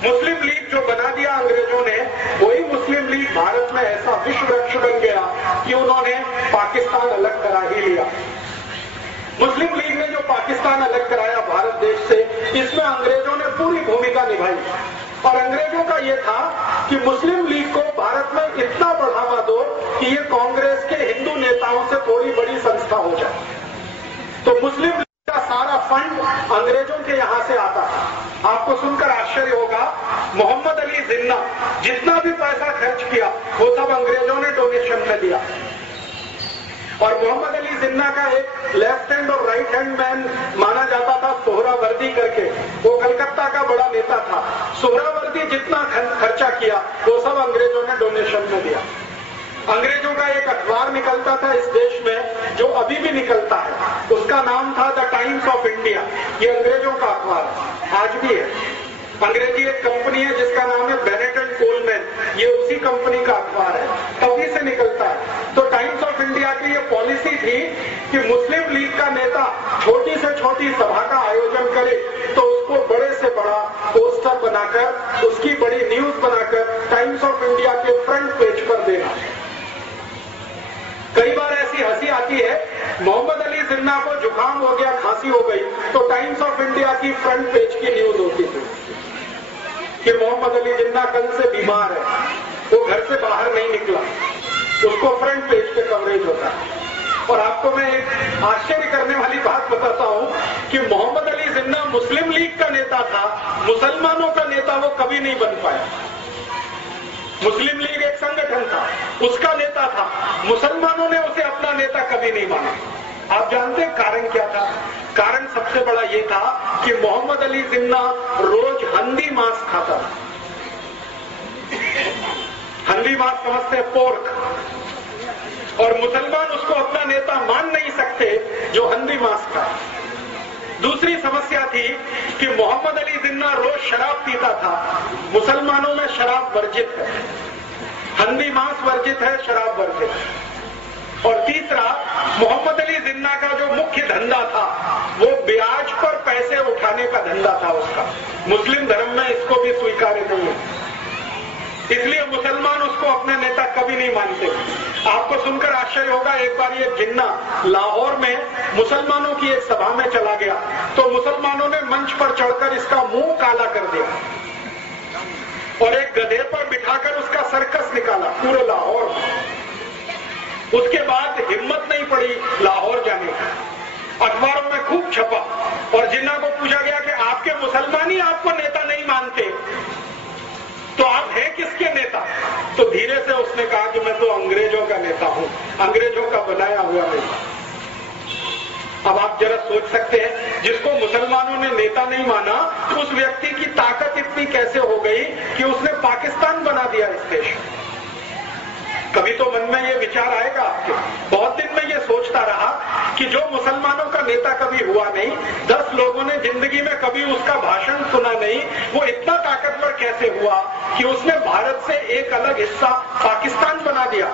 मुस्लिम league जो बना दिया अंग्रेजों ने, वही मुस्लिम लीग भारत में ऐसा विश्व वृक्ष बन गया कि उन्होंने पाकिस्तान अलग करा ही लिया। मुस्लिम लीग ने जो पाकिस्तान अलग कराया भारत देश से, इसमें अंग्रेजों ने पूरी भूमिका निभाई। और अंग्रेजों का यह था कि मुस्लिम लीग को भारत में इतना बढ़ावा दो कि ये कांग्रेस के हिंदू नेताओं से थोड़ी बड़ी संस्था हो जाए। तो मुस्लिम लीग का सारा फंड अंग्रेजों के यहां से आता था। आपको सुनकर आश्चर्य होगा, मोहम्मद अली जिन्ना जितना भी पैसा खर्च किया वो सब अंग्रेजों ने डोनेशन में दिया। और मोहम्मद अली जिन्ना का एक लेफ्ट हैंड और राइट हैंड मैन माना जाता था, सोहरावर्दी करके, वो कलकत्ता का बड़ा नेता था। सोहरावर्दी जितना खर्चा किया वो सब अंग्रेजों ने डोनेशन में दिया। अंग्रेजों का एक अखबार निकलता था इस देश में जो अभी भी निकलता है, उसका नाम था द टाइम्स ऑफ इंडिया। ये अंग्रेजों का अखबार है, आज भी है। अंग्रेजी एक कंपनी है जिसका नाम है बेनेट एंड कोलमैन, ये उसी कंपनी का अखबार है, तभी से निकलता है। तो टाइम्स ऑफ इंडिया की ये पॉलिसी थी कि मुस्लिम लीग का नेता छोटी से छोटी सभा का आयोजन करे तो उसको बड़े से बड़ा पोस्टर बनाकर, उसकी बड़ी न्यूज बनाकर टाइम्स ऑफ इंडिया के फ्रंट पेज पर देना। कई बार ऐसी हंसी आती है, मोहम्मद अली जिन्ना को जुकाम हो गया, खांसी हो गई, तो टाइम्स ऑफ इंडिया की फ्रंट पेज की न्यूज होती थी कि मोहम्मद अली जिन्ना कल से बीमार है, वो घर से बाहर नहीं निकला, उसको फ्रंट पेज पे कवरेज होता है। और आपको मैं एक आश्चर्य करने वाली बात बताता हूं कि मोहम्मद अली जिन्ना मुस्लिम लीग का नेता था, मुसलमानों का नेता वो कभी नहीं बन पाया। मुस्लिम लीग एक संगठन था, उसका नेता था, मुसलमानों ने उसे अपना नेता कभी नहीं माना। आप जानते हैं कारण क्या था? कारण सबसे बड़ा ये था कि मोहम्मद अली जिन्ना रोज हंदी मांस खाता था। हंदी मांस समझते हैं, पोर्क, और मुसलमान उसको अपना नेता मान नहीं सकते जो हंदी मांस खाए। दूसरी समस्या थी कि मोहम्मद अली जिन्ना रोज शराब पीता था। मुसलमानों में शराब वर्जित है, हंदी मांस वर्जित है, शराब वर्जित है। और तीसरा, मोहम्मद अली जिन्ना का जो मुख्य धंधा था वो ब्याज पर पैसे उठाने का धंधा था उसका। मुस्लिम धर्म में इसको भी स्वीकार्य नहीं है, इसलिए मुसलमान उसको अपने नेता कभी नहीं मानते। आपको सुनकर आश्चर्य होगा, एक बार ये जिन्ना लाहौर में मुसलमानों की एक सभा में चला गया तो मुसलमानों ने मंच पर चढ़कर इसका मुंह काला कर दिया और एक गधे पर बिठाकर उसका सर्कस निकाला पूरे लाहौर में। उसके बाद हिम्मत नहीं पड़ी लाहौर जाने की, अखबारों में खूब छपा और जिन्ना को पूछा गया कि आपके मुसलमान ही आपको नेता नहीं मानते तो आप हैं किसके नेता? तो धीरे से उसने कहा कि मैं तो अंग्रेजों का नेता हूं, अंग्रेजों का बनाया हुआ नेता। अब आप जरा सोच सकते हैं, जिसको मुसलमानों ने नेता नहीं माना, उस व्यक्ति की ताकत इतनी कैसे हो गई कि उसने पाकिस्तान बना दिया इस देश। कभी तो मन में ये विचार आएगा आपके। बहुत दिन में ये सोचता रहा कि जो मुसलमानों का नेता कभी हुआ नहीं, 10 लोगों ने जिंदगी में कभी उसका भाषण सुना नहीं, वो इतना ताकतवर कैसे हुआ कि उसने भारत से एक अलग हिस्सा पाकिस्तान बना दिया।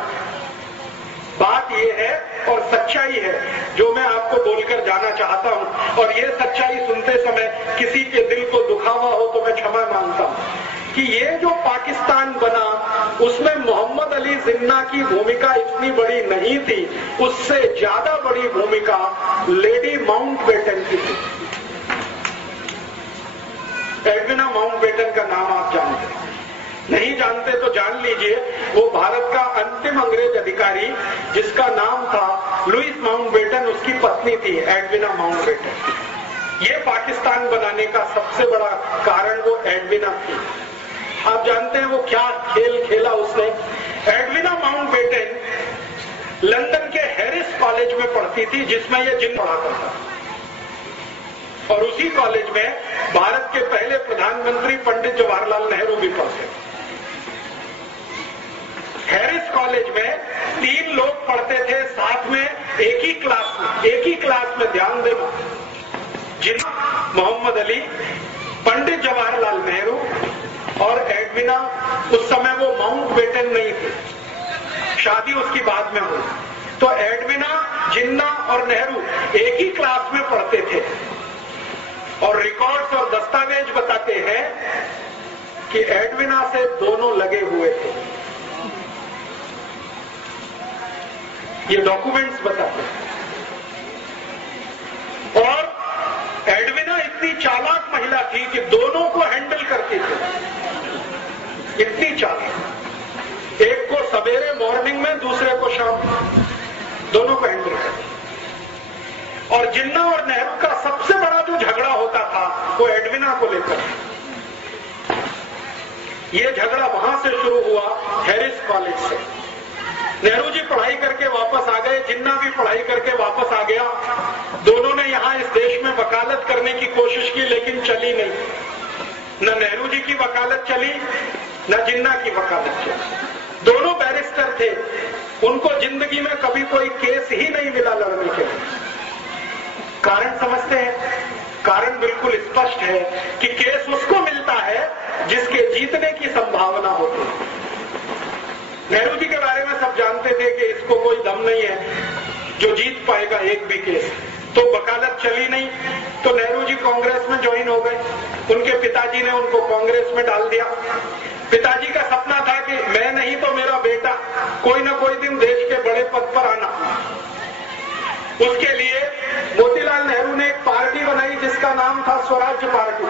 बात ये है और सच्चाई है जो मैं आपको बोलकर जाना चाहता हूं, और ये सच्चाई सुनते समय किसी के दिल को दुखावा हो तो मैं क्षमा मांगता हूं कि ये जो पाकिस्तान बना उसमें मोहम्मद अली जिन्ना की भूमिका इतनी बड़ी नहीं थी, उससे ज्यादा बड़ी भूमिका लेडी माउंटबेटन की थी। एडविना माउंटबेटन का नाम आप जानते हैं, नहीं जानते तो जान लीजिए। वो भारत का अंतिम अंग्रेज अधिकारी जिसका नाम था लुइस माउंटबेटन, उसकी पत्नी थी एडविना माउंटबेटन। ये पाकिस्तान बनाने का सबसे बड़ा कारण वो एडविना थी। आप जानते हैं वो क्या खेल खेला उसने? एडविना माउंटबेटन लंदन के हैरिस कॉलेज में पढ़ती थी जिसमें ये जिन पढ़ा करता, और उसी कॉलेज में भारत के पहले प्रधानमंत्री पंडित जवाहरलाल नेहरू भी पढ़ते। हैरिस कॉलेज में 3 लोग पढ़ते थे साथ में एक ही क्लास में ध्यान देना, जिन्ना मोहम्मद अली, पंडित जवाहरलाल नेहरू और एडविना। उस समय वो माउंटबेटन नहीं थी, शादी उसकी बाद में हुई। तो एडविना, जिन्ना और नेहरू एक ही क्लास में पढ़ते थे, और रिकॉर्ड्स और दस्तावेज बताते हैं कि एडविना से दोनों लगे हुए थे। ये डॉक्यूमेंट्स बताते हैं। और एडविना इतनी चालाक महिला थी कि दोनों को हैंडल करती थी, इतनी चालाक। एक को सवेरे मॉर्निंग में, दूसरे को शाम में, दोनों को हैंडल करती। और जिन्ना और नेहरू का सबसे बड़ा जो झगड़ा होता था वो एडविना को लेकर। ये झगड़ा वहां से शुरू हुआ, हैरिस कॉलेज से। नेहरू जी पढ़ाई करके वापस आ गए, जिन्ना भी पढ़ाई करके वापस आ गया। दोनों ने यहां इस देश में वकालत करने की कोशिश की, लेकिन चली नहीं। न नेहरू जी की वकालत चली, न जिन्ना की वकालत चली। दोनों बैरिस्टर थे, उनको जिंदगी में कभी कोई केस ही नहीं मिला लड़ने के लिए। कारण समझते हैं? कारण बिल्कुल स्पष्ट है कि केस उसको मिलता है जिसके जीतने की संभावना होती है। नेहरू जी के बारे में सब जानते थे कि इसको कोई दम नहीं है जो जीत पाएगा एक भी केस। तो वकालत चली नहीं, तो नेहरू जी कांग्रेस में ज्वाइन हो गए। उनके पिताजी ने उनको कांग्रेस में डाल दिया। पिताजी का सपना था कि मैं नहीं तो मेरा बेटा कोई ना कोई दिन देश के बड़े पद पर आना। उसके लिए मोतीलाल नेहरू ने एक पार्टी बनाई जिसका नाम था स्वराज्य पार्टी।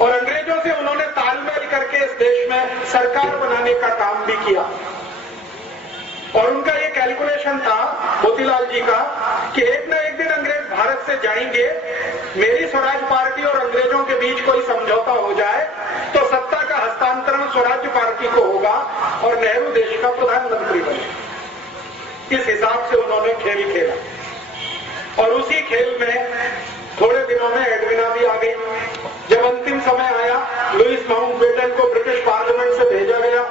और अंग्रेजों से उन्होंने तालमेल करके इस देश में सरकार बनाने का काम भी किया। और उनका ये कैलकुलेशन था मोतीलाल जी का कि एक न एक दिन अंग्रेज भारत से जाएंगे, मेरी स्वराज पार्टी और अंग्रेजों के बीच कोई समझौता हो जाए तो सत्ता का हस्तांतरण स्वराज्य पार्टी को होगा और नेहरू देश का प्रधानमंत्री बने। इस हिसाब से उन्होंने खेल खेला। और उसी खेल में थोड़े दिनों में एडविना भी आ गई। जब अंतिम समय आया, लुईस माउंटबेटन को ब्रिटिश पार्लियामेंट से भेजा गया,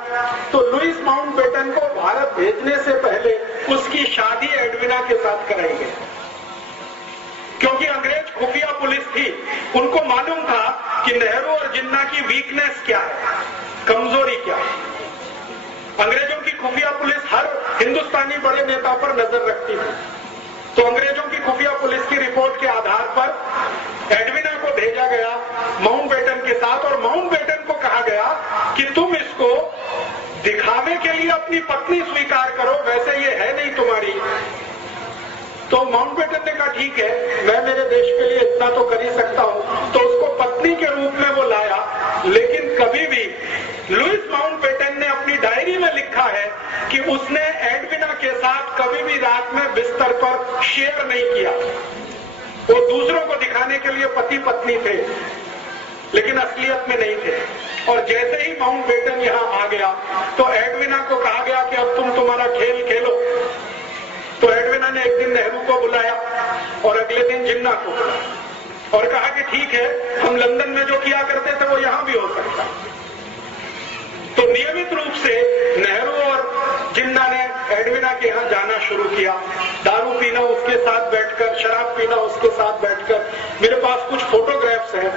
तो लुईस माउंटबेटन को भारत भेजने से पहले उसकी शादी एडविना के साथ कराई गई। क्योंकि अंग्रेज खुफिया पुलिस थी, उनको मालूम था कि नेहरू और जिन्ना की वीकनेस क्या है, कमजोरी क्या है। अंग्रेजों की खुफिया पुलिस हर हिंदुस्तानी बड़े नेता पर नजर रखती थी। तो अंग्रेजों की खुफिया पुलिस की रिपोर्ट के आधार पर एडविना को भेजा गया माउंटबेटन के साथ। और माउंटबेटन को कहा गया कि तुम इसको दिखावे के लिए अपनी पत्नी स्वीकार करो, वैसे ये है नहीं तुम्हारी। तो माउंटबेटन ने कहा ठीक है, मैं मेरे देश के लिए इतना तो कर ही सकता हूं। तो उसको पत्नी के रूप में वो लाया। लेकिन कभी भी लुईस माउंटबेटन ने अपनी डायरी में लिखा है कि उसने एडविना के साथ कभी भी रात में बिस्तर पर शेयर नहीं किया। वो दूसरों को दिखाने के लिए पति पत्नी थे, लेकिन असलियत में नहीं थे। और जैसे ही माउंटबेटन यहां आ गया तो एडविना को कहा गया कि अब तुम तुम्हारा खेल खेलो। तो एडविना ने एक दिन नेहरू को बुलाया और अगले दिन जिन्ना को बुलाया और कहा कि ठीक है, हम लंदन में जो किया करते थे वो यहां भी हो सकता है। तो नियमित रूप से नेहरू और जिन्ना ने एडविना के यहां जाना शुरू किया। दारू पीना उसके साथ बैठकर, शराब पीना उसके साथ बैठकर। मेरे पास कुछ फोटोग्राफ्स हैं,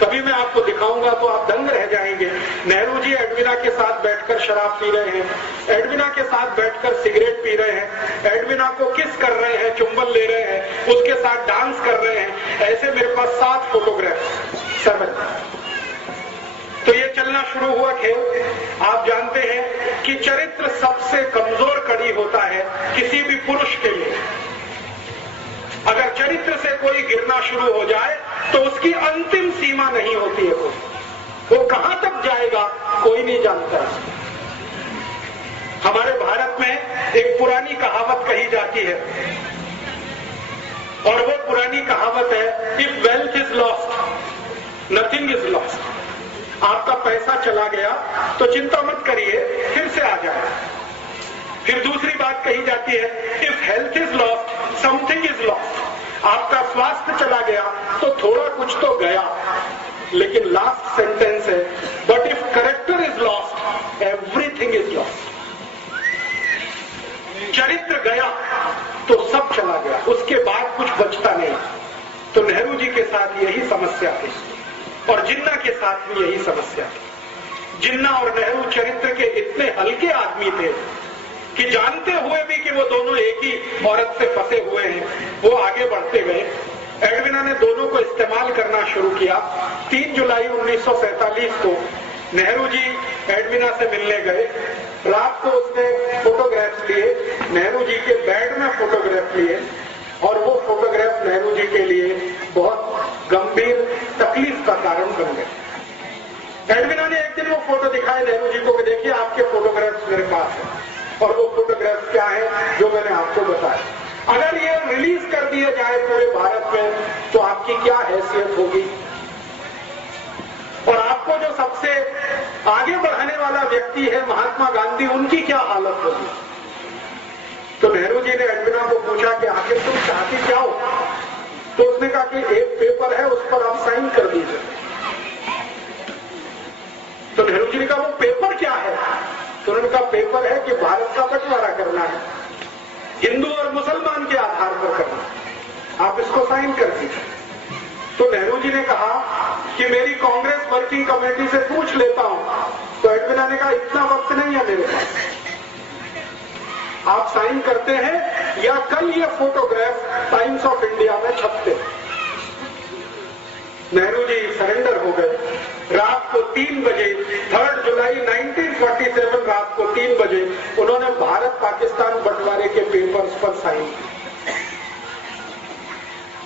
कभी मैं आपको दिखाऊंगा तो आप दंग रह जाएंगे। नेहरू जी एडविना के साथ बैठकर शराब पी रहे हैं, एडविना के साथ बैठकर सिगरेट पी रहे हैं, एडविना को किस कर रहे हैं, चुंबन ले रहे हैं, उसके साथ डांस कर रहे हैं। ऐसे मेरे पास 7 फोटोग्राफ्स सर। तो ये चलना शुरू हुआ खेल। आप जानते हैं कि चरित्र सबसे कमजोर कड़ी होता है किसी भी पुरुष के लिए। अगर चरित्र से कोई गिरना शुरू हो जाए तो उसकी अंतिम सीमा नहीं होती है। वो कहां तक जाएगा कोई नहीं जानता। हमारे भारत में एक पुरानी कहावत कही जाती है और वो पुरानी कहावत है, if wealth is lost nothing is lost. आपका पैसा चला गया तो चिंता मत करिए, फिर से आ जाए। फिर दूसरी बात कही जाती है, if health is lost something is lost. आपका स्वास्थ्य चला गया तो थोड़ा कुछ तो गया। लेकिन लास्ट सेंटेंस है, but if character is lost everything is lost. चरित्र गया तो सब चला गया, उसके बाद कुछ बचता नहीं। तो नेहरू जी के साथ यही समस्या थी और जिन्ना के साथ भी यही समस्या थी। जिन्ना और नेहरू चरित्र के इतने हल्के आदमी थे कि जानते हुए भी कि वो दोनों एक ही औरत से फंसे हुए हैं, वो आगे बढ़ते गए। एडविना ने दोनों को इस्तेमाल करना शुरू किया। 3 जुलाई 1947 को नेहरू जी एडमिना से मिलने गए। रात को उसने फोटोग्राफ्स लिए, नेहरू जी के बेड में फोटोग्राफ लिए, और वो फोटोग्राफ नेहरू जी के लिए बहुत गंभीर तकलीफ का कारण बन गए। एडमिना ने एक दिन वो फोटो दिखाए नेहरू जी को कि देखिए आपके फोटोग्राफ्स मेरे पास है, और वो फोटोग्राफ क्या है जो मैंने आपको बताया। अगर ये रिलीज कर दिए जाए पूरे भारत में तो आपकी क्या हैसियत होगी, और आपको जो सबसे आगे बढ़ाने वाला व्यक्ति है महात्मा गांधी, उनकी क्या हालत होगी। तो नेहरू जी ने एडमिना को पूछा कि आखिर तुम चाहती क्या हो। तो उसने कहा कि एक पेपर है, उस पर आप साइन कर दीजिए। तो नेहरू जी ने कहा वो पेपर क्या है। तो उन्होंने कहा पेपर है कि भारत का बंटवारा करना है, हिंदू और मुसलमान के आधार पर करना, आप इसको साइन कर दीजिए। तो नेहरू जी ने कहा कि मेरी कांग्रेस वर्किंग कमेटी से पूछ लेता हूं। तो एडमिना ने कहा इतना वक्त नहीं है मेरे पास, आप साइन करते हैं या कल ये फोटोग्राफ टाइम्स ऑफ इंडिया में छपते। नेहरू जी सरेंडर हो गए। रात को 3 बजे 3 जुलाई 1947 रात को 3 बजे उन्होंने भारत पाकिस्तान बंटवारे के पेपर्स पर साइन किए।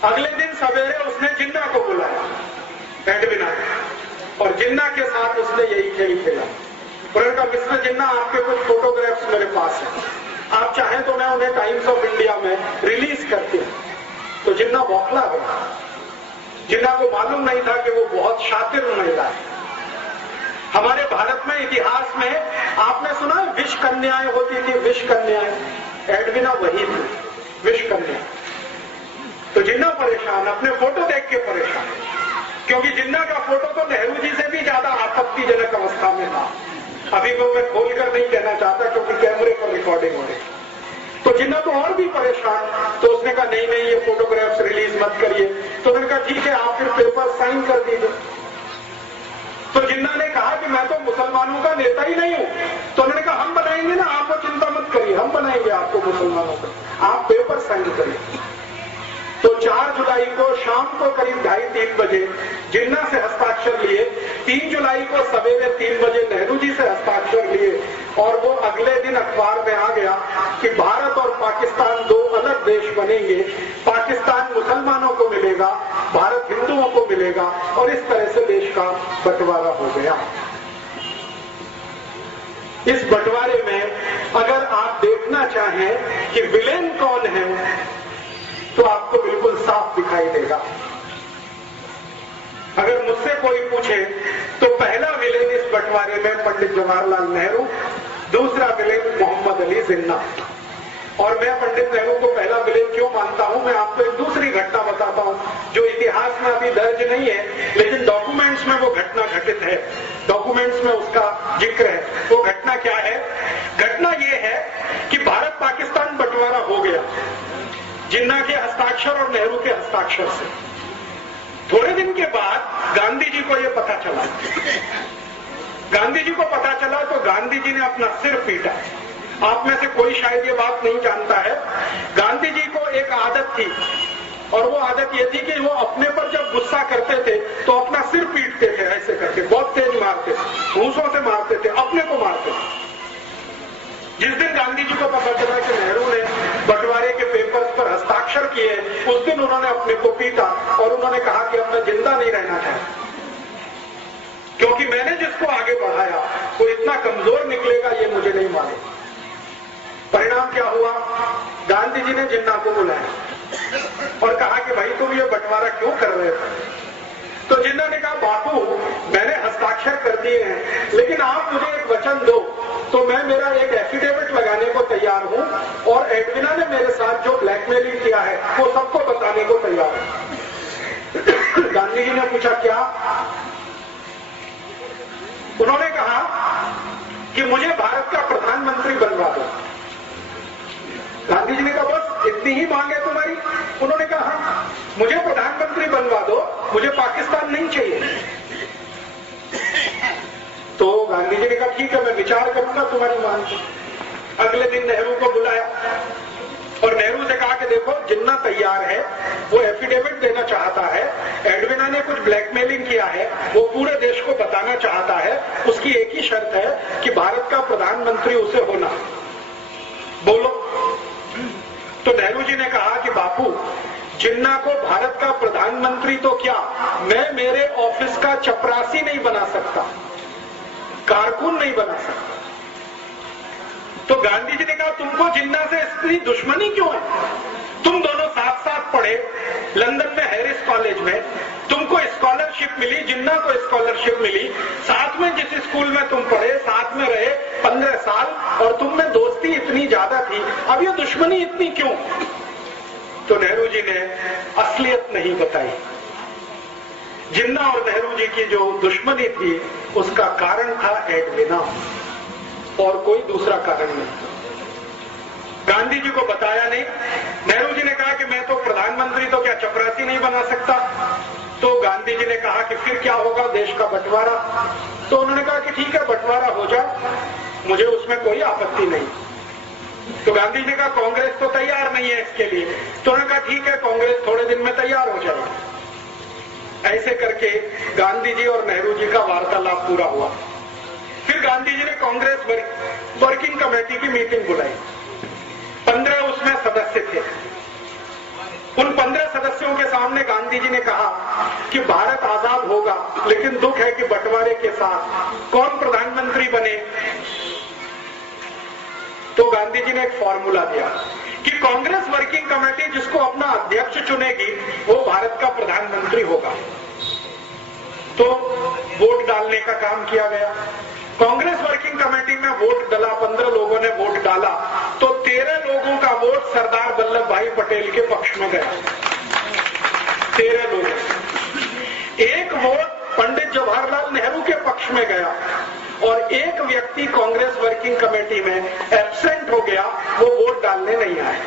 अगले दिन सवेरे उसने जिन्ना को बुलाया एडमिना, और जिन्ना के साथ उसने यही खेल खेला। उन्होंने कहा मिस्टर जिन्ना आपके कुछ फोटोग्राफ्स मेरे पास हैं, आप चाहें तो मैं उन्हें टाइम्स ऑफ इंडिया में रिलीज करती हूं। तो जिन्ना बौखला गया। जिन्ना को मालूम नहीं था कि वो बहुत शातिर महिला है। हमारे भारत में इतिहास में आपने सुना विष कन्याएं होती थी, विष कन्याएं, एडमिना वही थी, विष कन्या। तो जिन्ना परेशान, अपने फोटो देख के परेशान, क्योंकि जिन्ना का फोटो तो नेहरू जी से भी ज्यादा आपत्तिजनक अवस्था में था। अभी वो मैं खोलकर नहीं कहना चाहता क्योंकि कैमरे पर रिकॉर्डिंग हो रही। तो जिन्ना तो और भी परेशान। तो उसने कहा नहीं नहीं ये फोटोग्राफ्स रिलीज मत करिए। तो उन्होंने कहा ठीक है आप फिर पेपर साइन कर दीजिए। तो जिन्ना ने कहा कि मैं तो मुसलमानों का नेता ही नहीं हूं। तो उन्होंने कहा हम बनाएंगे ना, आप चिंता मत करिए, हम बनाएंगे आपको मुसलमानों का, आप पेपर साइन करिए। तो 4 जुलाई को शाम को करीब 2:30-3 बजे जिन्ना से हस्ताक्षर लिए, 3 जुलाई को सवेरे 3 बजे नेहरू जी से हस्ताक्षर लिए, और वो अगले दिन अखबार में आ गया कि भारत और पाकिस्तान 2 अलग देश बनेंगे, पाकिस्तान मुसलमानों को मिलेगा, भारत हिंदुओं को मिलेगा, और इस तरह से देश का बंटवारा हो गया। इस बंटवारे में अगर आप देखना चाहें कि विलेन कौन है तो आपको बिल्कुल साफ दिखाई देगा। अगर मुझसे कोई पूछे तो पहला विलेन इस बंटवारे में पंडित जवाहरलाल नेहरू, दूसरा विलेन मोहम्मद अली जिन्ना। और मैं पंडित नेहरू को पहला विलेन क्यों मानता हूं, मैं आपको एक दूसरी घटना बताता हूं जो इतिहास में अभी दर्ज नहीं है, लेकिन डॉक्यूमेंट्स में वो घटना घटित है, डॉक्यूमेंट्स में उसका जिक्र है। वो घटना क्या है? घटना ये है कि भारत पाकिस्तान बंटवारा हो गया जिन्ना के हस्ताक्षर और नेहरू के हस्ताक्षर से। थोड़े दिन के बाद गांधी जी को यह पता चला। गांधी जी को पता चला तो गांधी जी ने अपना सिर पीटा। आप में से कोई शायद ये बात नहीं जानता है, गांधी जी को एक आदत थी, और वो आदत ये थी कि वो अपने पर जब गुस्सा करते थे तो अपना सिर पीटते थे, ऐसे करके बहुत तेज मारते थे, घूंसों से मारते थे, अपने को मारते थे। जिस दिन गांधी जी को पता चला कि नेहरू ने बंटवारे के पेपर्स पर हस्ताक्षर किए, उस दिन उन्होंने अपने को पीटा और उन्होंने कहा कि अब मैं जिंदा नहीं रहना चाहता, क्योंकि मैंने जिसको आगे बढ़ाया वो इतना कमजोर निकलेगा ये मुझे नहीं मालूम। परिणाम क्या हुआ? गांधी जी ने जिन्ना को बुलाया और कहा कि भाई तुम ये बंटवारा क्यों कर रहे थे? तो जिन्ना ने कहा बापू मैंने हस्ताक्षर कर दिए हैं, लेकिन आप मुझे एक वचन दो तो मैं मेरा एक एफिडेविट लगाने को तैयार हूं, और एडमिना ने मेरे साथ जो ब्लैकमेलिंग किया है वो सबको बताने को तैयार है। गांधी जी ने पूछा क्या? उन्होंने कहा कि मुझे भारत का प्रधानमंत्री बनवा दो। गांधी जी ने कहा बस इतनी ही मांग है तुम्हारी? उन्होंने कहा हाँ, मुझे प्रधानमंत्री बनवा दो, मुझे पाकिस्तान नहीं चाहिए। तो गांधी जी ने कहा ठीक है मैं विचार करूंगा तुम्हारी मांग की। अगले दिन नेहरू को बुलाया और नेहरू से कहा कि देखो जिन्ना तैयार है, वो एफिडेविट देना चाहता है, एडविना ने कुछ ब्लैकमेलिंग किया है, वो पूरे देश को बताना चाहता है, उसकी एक ही शर्त है कि भारत का प्रधानमंत्री उसे होना। बोलो। तो नेहरू जी ने कहा कि बापू, जिन्ना को भारत का प्रधानमंत्री तो क्या, मैं मेरे ऑफिस का चपरासी नहीं बना सकता, कारकुन नहीं बना सकता। तो गांधी जी ने कहा तुमको जिन्ना से इतनी दुश्मनी क्यों है? तुम दोनों साथ साथ पढ़े लंदन में हैरिस कॉलेज में, तुमको स्कॉलरशिप मिली, जिन्ना को स्कॉलरशिप मिली, साथ में जिस स्कूल में तुम पढ़े, साथ में रहे 15 साल, और तुम में दोस्ती इतनी ज्यादा थी, अब ये दुश्मनी इतनी क्यों? तो नेहरू जी ने असलियत नहीं बताई। जिन्ना और नेहरू जी की जो दुश्मनी थी उसका कारण था एडविना, और कोई दूसरा कारण नहीं। गांधी जी को बताया नहीं। नेहरू जी ने कहा कि मैं तो प्रधानमंत्री तो क्या चपरासी नहीं बना सकता। तो गांधी जी ने कहा कि फिर क्या होगा, देश का बंटवारा। तो उन्होंने कहा कि ठीक है, बंटवारा हो जाए, मुझे उसमें कोई आपत्ति नहीं। तो गांधी जी ने कहा कांग्रेस तो तैयार नहीं है इसके लिए। तो उन्होंने कहा ठीक है, कांग्रेस थोड़े दिन में तैयार हो जाएगी। ऐसे करके गांधी जी और नेहरू जी का वार्तालाप पूरा हुआ। फिर गांधी जी ने कांग्रेस वर्किंग कमेटी की मीटिंग बुलाई। 15 उसमें सदस्य थे। उन 15 सदस्यों के सामने गांधी जी ने कहा कि भारत आजाद होगा, लेकिन दुख है कि बंटवारे के साथ कौन प्रधानमंत्री बने। तो गांधी जी ने एक फॉर्मूला दिया कि कांग्रेस वर्किंग कमेटी जिसको अपना अध्यक्ष चुनेगी वो भारत का प्रधानमंत्री होगा। तो वोट डालने का काम किया गया। कांग्रेस वर्किंग कमेटी में वोट डाला, 15 लोगों ने वोट डाला, तो 13 लोगों का वोट सरदार वल्लभ भाई पटेल के पक्ष में गया। 13 लोग। एक वोट पंडित जवाहरलाल नेहरू के पक्ष में गया, और एक व्यक्ति कांग्रेस वर्किंग कमेटी में एब्सेंट हो गया, वो वोट डालने नहीं आए।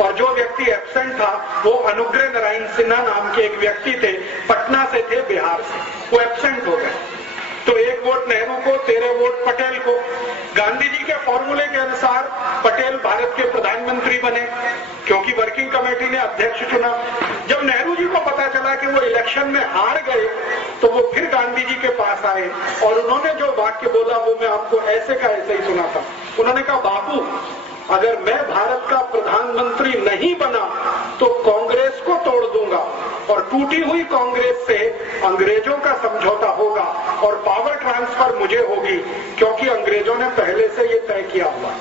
और जो व्यक्ति एब्सेंट था वो अनुग्रह नारायण सिन्हा नाम के एक व्यक्ति थे, पटना से थे, बिहार से, वो एब्सेंट हो गए। तो एक वोट नेहरू को, 13 वोट पटेल को। गांधी जी के फॉर्मूले के अनुसार पटेल भारत के प्रधानमंत्री बने, क्योंकि वर्किंग कमेटी ने अध्यक्ष चुना। जब नेहरू जी को पता चला कि वो इलेक्शन में हार गए, तो वो फिर गांधी जी के पास आए, और उन्होंने जो वाक्य बोला वो मैं आपको ऐसे का ऐसे ही सुना था। उन्होंने कहा बापू, अगर मैं भारत का प्रधानमंत्री नहीं बना तो कांग्रेस को तोड़ दूंगा, और टूटी हुई कांग्रेस से अंग्रेजों का समझौता होगा, और पावर ट्रांसफर मुझे होगी, क्योंकि अंग्रेजों ने पहले से ये तय किया हुआ।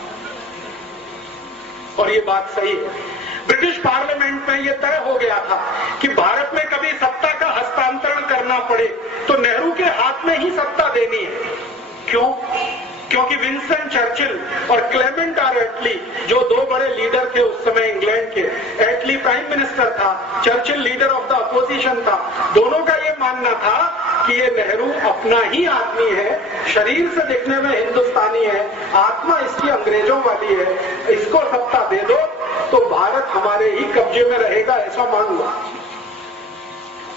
और ये बात सही है। ब्रिटिश पार्लियामेंट में ये तय हो गया था कि भारत में कभी सत्ता का हस्तांतरण करना पड़े तो नेहरू के हाथ में ही सत्ता देनी है। क्यों? क्योंकि विंस्टन चर्चिल और क्लेमेंट आर एटली, जो 2 बड़े लीडर थे उस समय इंग्लैंड के, एटली प्राइम मिनिस्टर था, Churchill leader of the opposition था, दोनों का ये मानना था कि ये नेहरू अपना ही आदमी है, शरीर से दिखने में हिंदुस्तानी है, आत्मा इसकी अंग्रेजों वाली है, इसको सत्ता दे दो तो भारत हमारे ही कब्जे में रहेगा, ऐसा मान लो।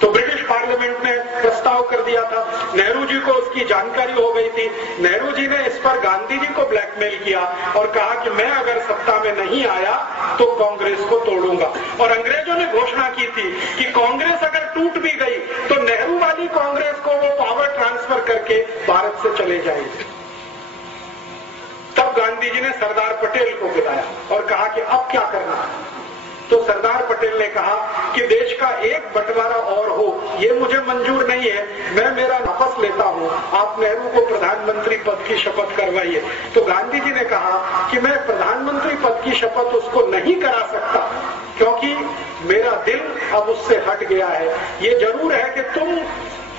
तो ब्रिटिश पार्लियामेंट ने प्रस्ताव कर दिया था। नेहरू जी को उसकी जानकारी हो गई थी। नेहरू जी ने इस पर गांधी जी को ब्लैकमेल किया और कहा कि मैं अगर सत्ता में नहीं आया तो कांग्रेस को तोड़ूंगा। और अंग्रेजों ने घोषणा की थी कि कांग्रेस अगर टूट भी गई तो नेहरू वाली कांग्रेस को वो पावर ट्रांसफर करके भारत से चले जाएंगे। तब गांधी जी ने सरदार पटेल को बुलाया और कहा कि अब क्या करना है। तो सरदार पटेल ने कहा कि देश का एक बंटवारा और हो, ये मुझे मंजूर नहीं है, मैं मेरा वापस लेता हूं, आप नेहरू को प्रधानमंत्री पद की शपथ करवाइए। तो गांधी जी ने कहा कि मैं प्रधानमंत्री पद की शपथ उसको नहीं करा सकता, क्योंकि मेरा दिल अब उससे हट गया है। ये जरूर है कि तुम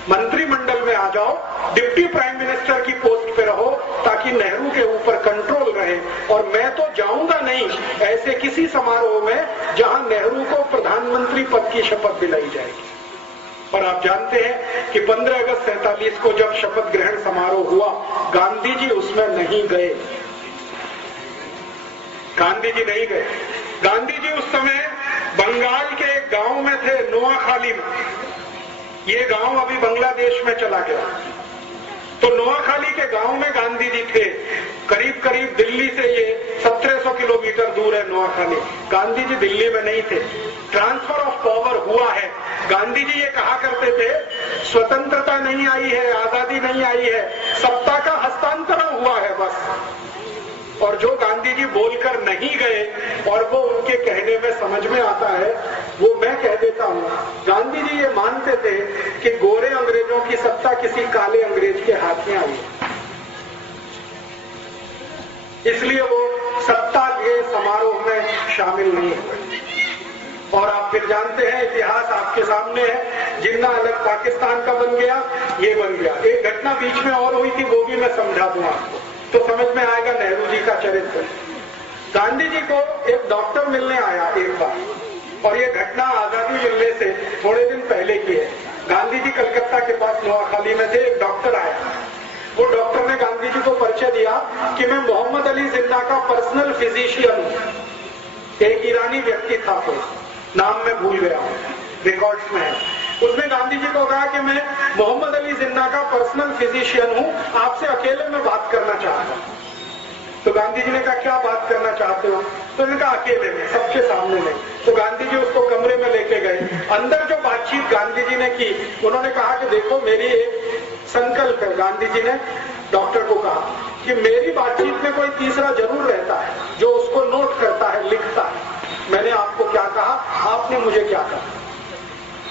मंत्रिमंडल में आ जाओ, डिप्टी प्राइम मिनिस्टर की पोस्ट पे रहो, ताकि नेहरू के ऊपर कंट्रोल रहे, और मैं तो जाऊंगा नहीं ऐसे किसी समारोह में जहां नेहरू को प्रधानमंत्री पद की शपथ दिलाई जाएगी। और आप जानते हैं कि 15 अगस्त 47 को जब शपथ ग्रहण समारोह हुआ, गांधी जी उसमें नहीं गए। गांधी जी नहीं गए। गांधी जी उस समय बंगाल के एक गांव में थे, नोआखाली में। ये गांव अभी बांग्लादेश में चला गया। तो नोआखाली के गांव में गांधी जी थे। करीब करीब दिल्ली से ये 1700 150 किलोमीटर दूर है नोआखाली। गांधी जी दिल्ली में नहीं थे। ट्रांसफर ऑफ पावर हुआ है। गांधी जी ये कहा करते थे स्वतंत्रता नहीं आई है, आजादी नहीं आई है, सत्ता का हस्तांतरण हुआ है बस। और जो गांधी जी बोलकर नहीं गए और वो उनके कहने में समझ में आता है, वो मैं कह देता हूं। गांधी जी ये मानते थे कि गोरे अंग्रेजों की सत्ता किसी काले अंग्रेज के हाथ में आई, इसलिए वो सत्ता के समारोह में शामिल नहीं हुए। और आप फिर जानते हैं, इतिहास आपके सामने है, जिन्ना अलग पाकिस्तान का बन गया, ये बन गया। एक घटना बीच में और हुई थी, वो भी मैं समझा दूं आपको, तो समझ में आएगा नेहरू जी का चरित्र। गांधी जी को एक डॉक्टर मिलने आया एक बार, और ये घटना आजादी मिलने से थोड़े दिन पहले की है। गांधी जी कलकत्ता के पास नोआखाली में थे, एक डॉक्टर आया। वो डॉक्टर ने गांधी जी को परिचय दिया कि मैं मोहम्मद अली जिन्ना का पर्सनल फिजिशियन हूं। एक ईरानी व्यक्ति था, कोई नाम मैं भूल गया हूं, रिकॉर्ड्स में है। उसने गांधी जी को कहा कि मैं मोहम्मद अली जिन्ना का पर्सनल फिजिशियन हूं, आपसे अकेले में बात करना चाहता हूं। तो गांधी जी ने कहा क्या बात करना चाहते हो? तो उन्होंने कहा अकेले में, सबके सामने नहीं। तो गांधी जी उसको कमरे में लेके गए। अंदर जो बातचीत गांधी जी ने की, उन्होंने कहा कि देखो मेरी एक संकल्प है। गांधी जी ने डॉक्टर को कहा कि मेरी बातचीत में कोई तीसरा जरूर रहता है जो उसको नोट करता है, लिखता है। मैंने आपको क्या कहा, आपने मुझे क्या कहा।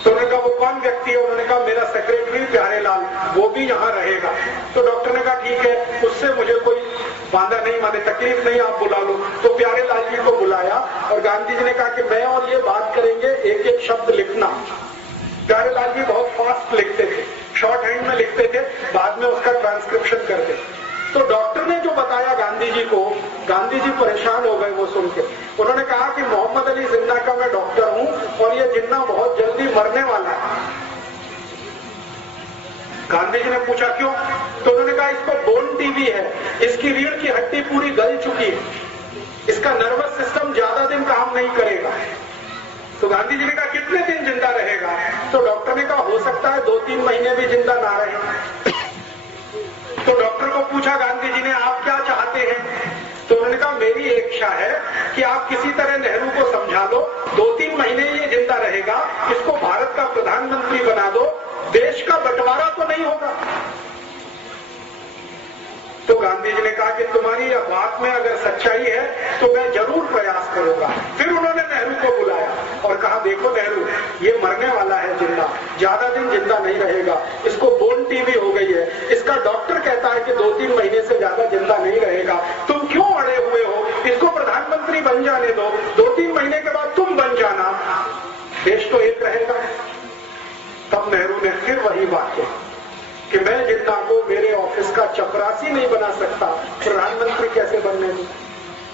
तो उन्होंने कहा वो कौन व्यक्ति है? उन्होंने कहा मेरा सेक्रेटरी प्यारेलाल, वो भी यहाँ रहेगा। तो डॉक्टर ने कहा ठीक है, उससे मुझे कोई बांधा नहीं, माने तकलीफ नहीं, आप बुला लो। तो प्यारेलाल जी को बुलाया और गांधी जी ने कहा कि मैं और ये बात करेंगे, एक एक शब्द लिखना। प्यारेलाल जी बहुत फास्ट लिखते थे, शॉर्ट हैंड में लिखते थे, बाद में उसका ट्रांसक्रिप्शन करते। तो डॉक्टर ने जो बताया गांधी जी को, गांधी जी परेशान हो गए वो सुन के। उन्होंने कहा कि मोहम्मद अली जिन्ना का मैं डॉक्टर हूं और ये जिन्ना बहुत जल्दी मरने वाला है। गांधी जी ने पूछा क्यों? तो उन्होंने कहा इसको बोन टीबी है, इसकी रीढ़ की हड्डी पूरी गल चुकी है, इसका नर्वस सिस्टम ज्यादा दिन काम नहीं करेगा। तो गांधी जी ने कहा कितने दिन जिंदा रहेगा? तो डॉक्टर ने कहा हो सकता है 2-3 महीने भी जिंदा ना रहे। तो डॉक्टर को पूछा गांधी जी ने आप क्या चाहते हैं? तो उन्होंने कहा मेरी इच्छा है कि आप किसी तरह नेहरू को समझा लो, 2-3 महीने ये जिंदा रहेगा, इसको भारत का प्रधानमंत्री बना दो, देश का बंटवारा तो नहीं होगा। तो गांधी जी ने कहा कि तुम्हारी यह बात में अगर सच्चाई है तो मैं जरूर प्रयास करूंगा। फिर उन्होंने नेहरू को बुलाया और कहा देखो नेहरू, ये मरने वाला है जिन्ना, ज्यादा दिन जिंदा नहीं रहेगा, इसको बोन टीबी हो गई है, इसका डॉक्टर कहता है कि 2-3 महीने से ज्यादा जिंदा नहीं रहेगा, तुम क्यों अड़े हुए हो? इसको प्रधानमंत्री बन जाने दो, 2-3 महीने के बाद तुम बन जाना, देश तो एक रहेगा। तब नेहरू ने फिर वही बात कही कि मैं जिन्ना को मेरे ऑफिस का चपरासी नहीं बना सकता, प्रधानमंत्री कैसे बनने दूं?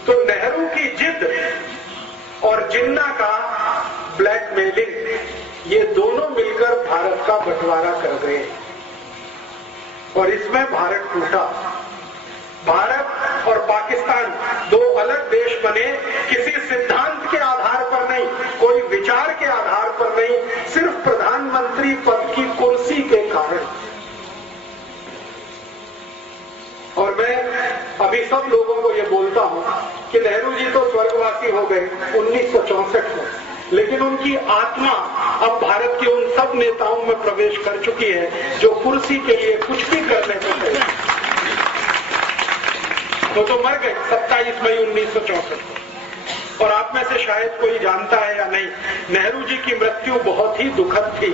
तो नेहरू की जिद और जिन्ना का ब्लैकमेलिंग, ये दोनों मिलकर भारत का बंटवारा कर गए और इसमें भारत टूटा। भारत और पाकिस्तान दो अलग देश बने, किसी सिद्धांत के आधार पर नहीं, कोई विचार के आधार पर नहीं, सिर्फ प्रधानमंत्री पद की कुर्सी के कारण। और मैं अभी सब लोगों को ये बोलता हूं कि नेहरू जी तो स्वर्गवासी हो गए 1964 में, लेकिन उनकी आत्मा अब भारत के उन सब नेताओं में प्रवेश कर चुकी है जो कुर्सी के लिए कुछ भी करने को तैयार। तो मर गए 27 मई 1964 को। और आप में से शायद कोई जानता है या नहीं, नेहरू जी की मृत्यु बहुत ही दुखद थी।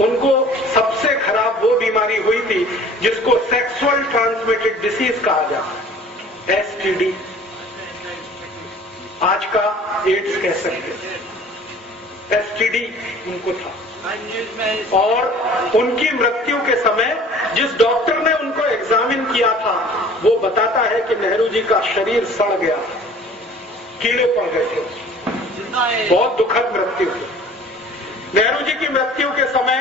उनको सबसे खराब वो बीमारी हुई थी जिसको सेक्सुअल ट्रांसमिटेड डिसीज कहा जाता है, STD, आज का एड्स कह सकते हैं। STD उनको था और उनकी मृत्यु के समय जिस डॉक्टर ने उनको एग्जामिन किया था वो बताता है कि नेहरू जी का शरीर सड़ गया, कीड़े पड़ गए थे। बहुत दुखद मृत्यु थी। नेहरू जी की मृत्यु के समय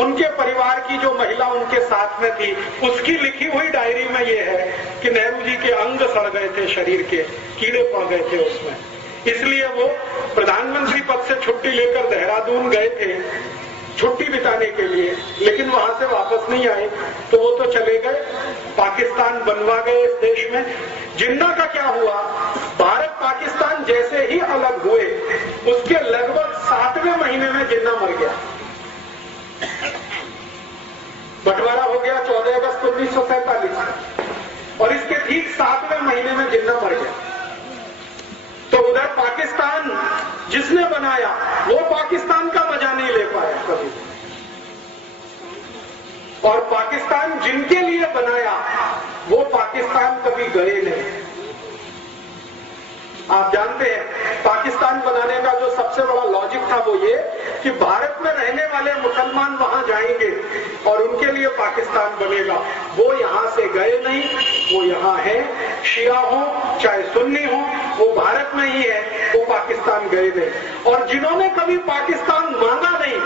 उनके परिवार की जो महिला उनके साथ में थी, उसकी लिखी हुई डायरी में यह है कि नेहरू जी के अंग सड़ गए थे, शरीर के कीड़े पड़ गए थे उसमें, इसलिए वो प्रधानमंत्री पद से छुट्टी लेकर देहरादून गए थे छुट्टी बिताने के लिए, लेकिन वहां से वापस नहीं आए। तो वो तो चले गए, पाकिस्तान बनवा गए इस देश में। जिन्ना का क्या हुआ? भारत जिन्ना मर गया। बंटवारा हो गया 14 अगस्त 1947 और इसके ठीक 7वें महीने में जिन्ना मर गया। तो उधर पाकिस्तान जिसने बनाया वो पाकिस्तान का मजा नहीं ले पाया कभी, और पाकिस्तान जिनके लिए बनाया वो पाकिस्तान कभी गए नहीं। आप जानते हैं पाकिस्तान बनाने का जो सबसे बड़ा लॉजिक था वो ये कि भारत में रहने वाले मुसलमान वहां जाएंगे और उनके लिए पाकिस्तान बनेगा। वो यहां से गए नहीं, वो यहां है, शिया हो चाहे सुन्नी हो, वो भारत में ही है, वो पाकिस्तान गए नहीं। और जिन्होंने कभी पाकिस्तान मांगा नहीं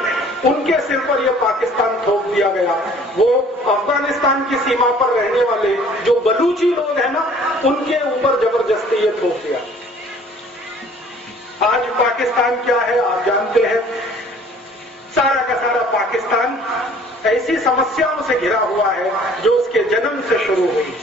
उनके सिर पर यह पाकिस्तान थोप दिया गया। वो अफगानिस्तान की सीमा पर रहने वाले जो बलूची लोग हैं ना, उनके ऊपर जबरदस्ती ये थोप दिया। आज पाकिस्तान क्या है आप जानते हैं, सारा का सारा पाकिस्तान ऐसी समस्याओं से घिरा हुआ है जो उसके जन्म से शुरू हुई,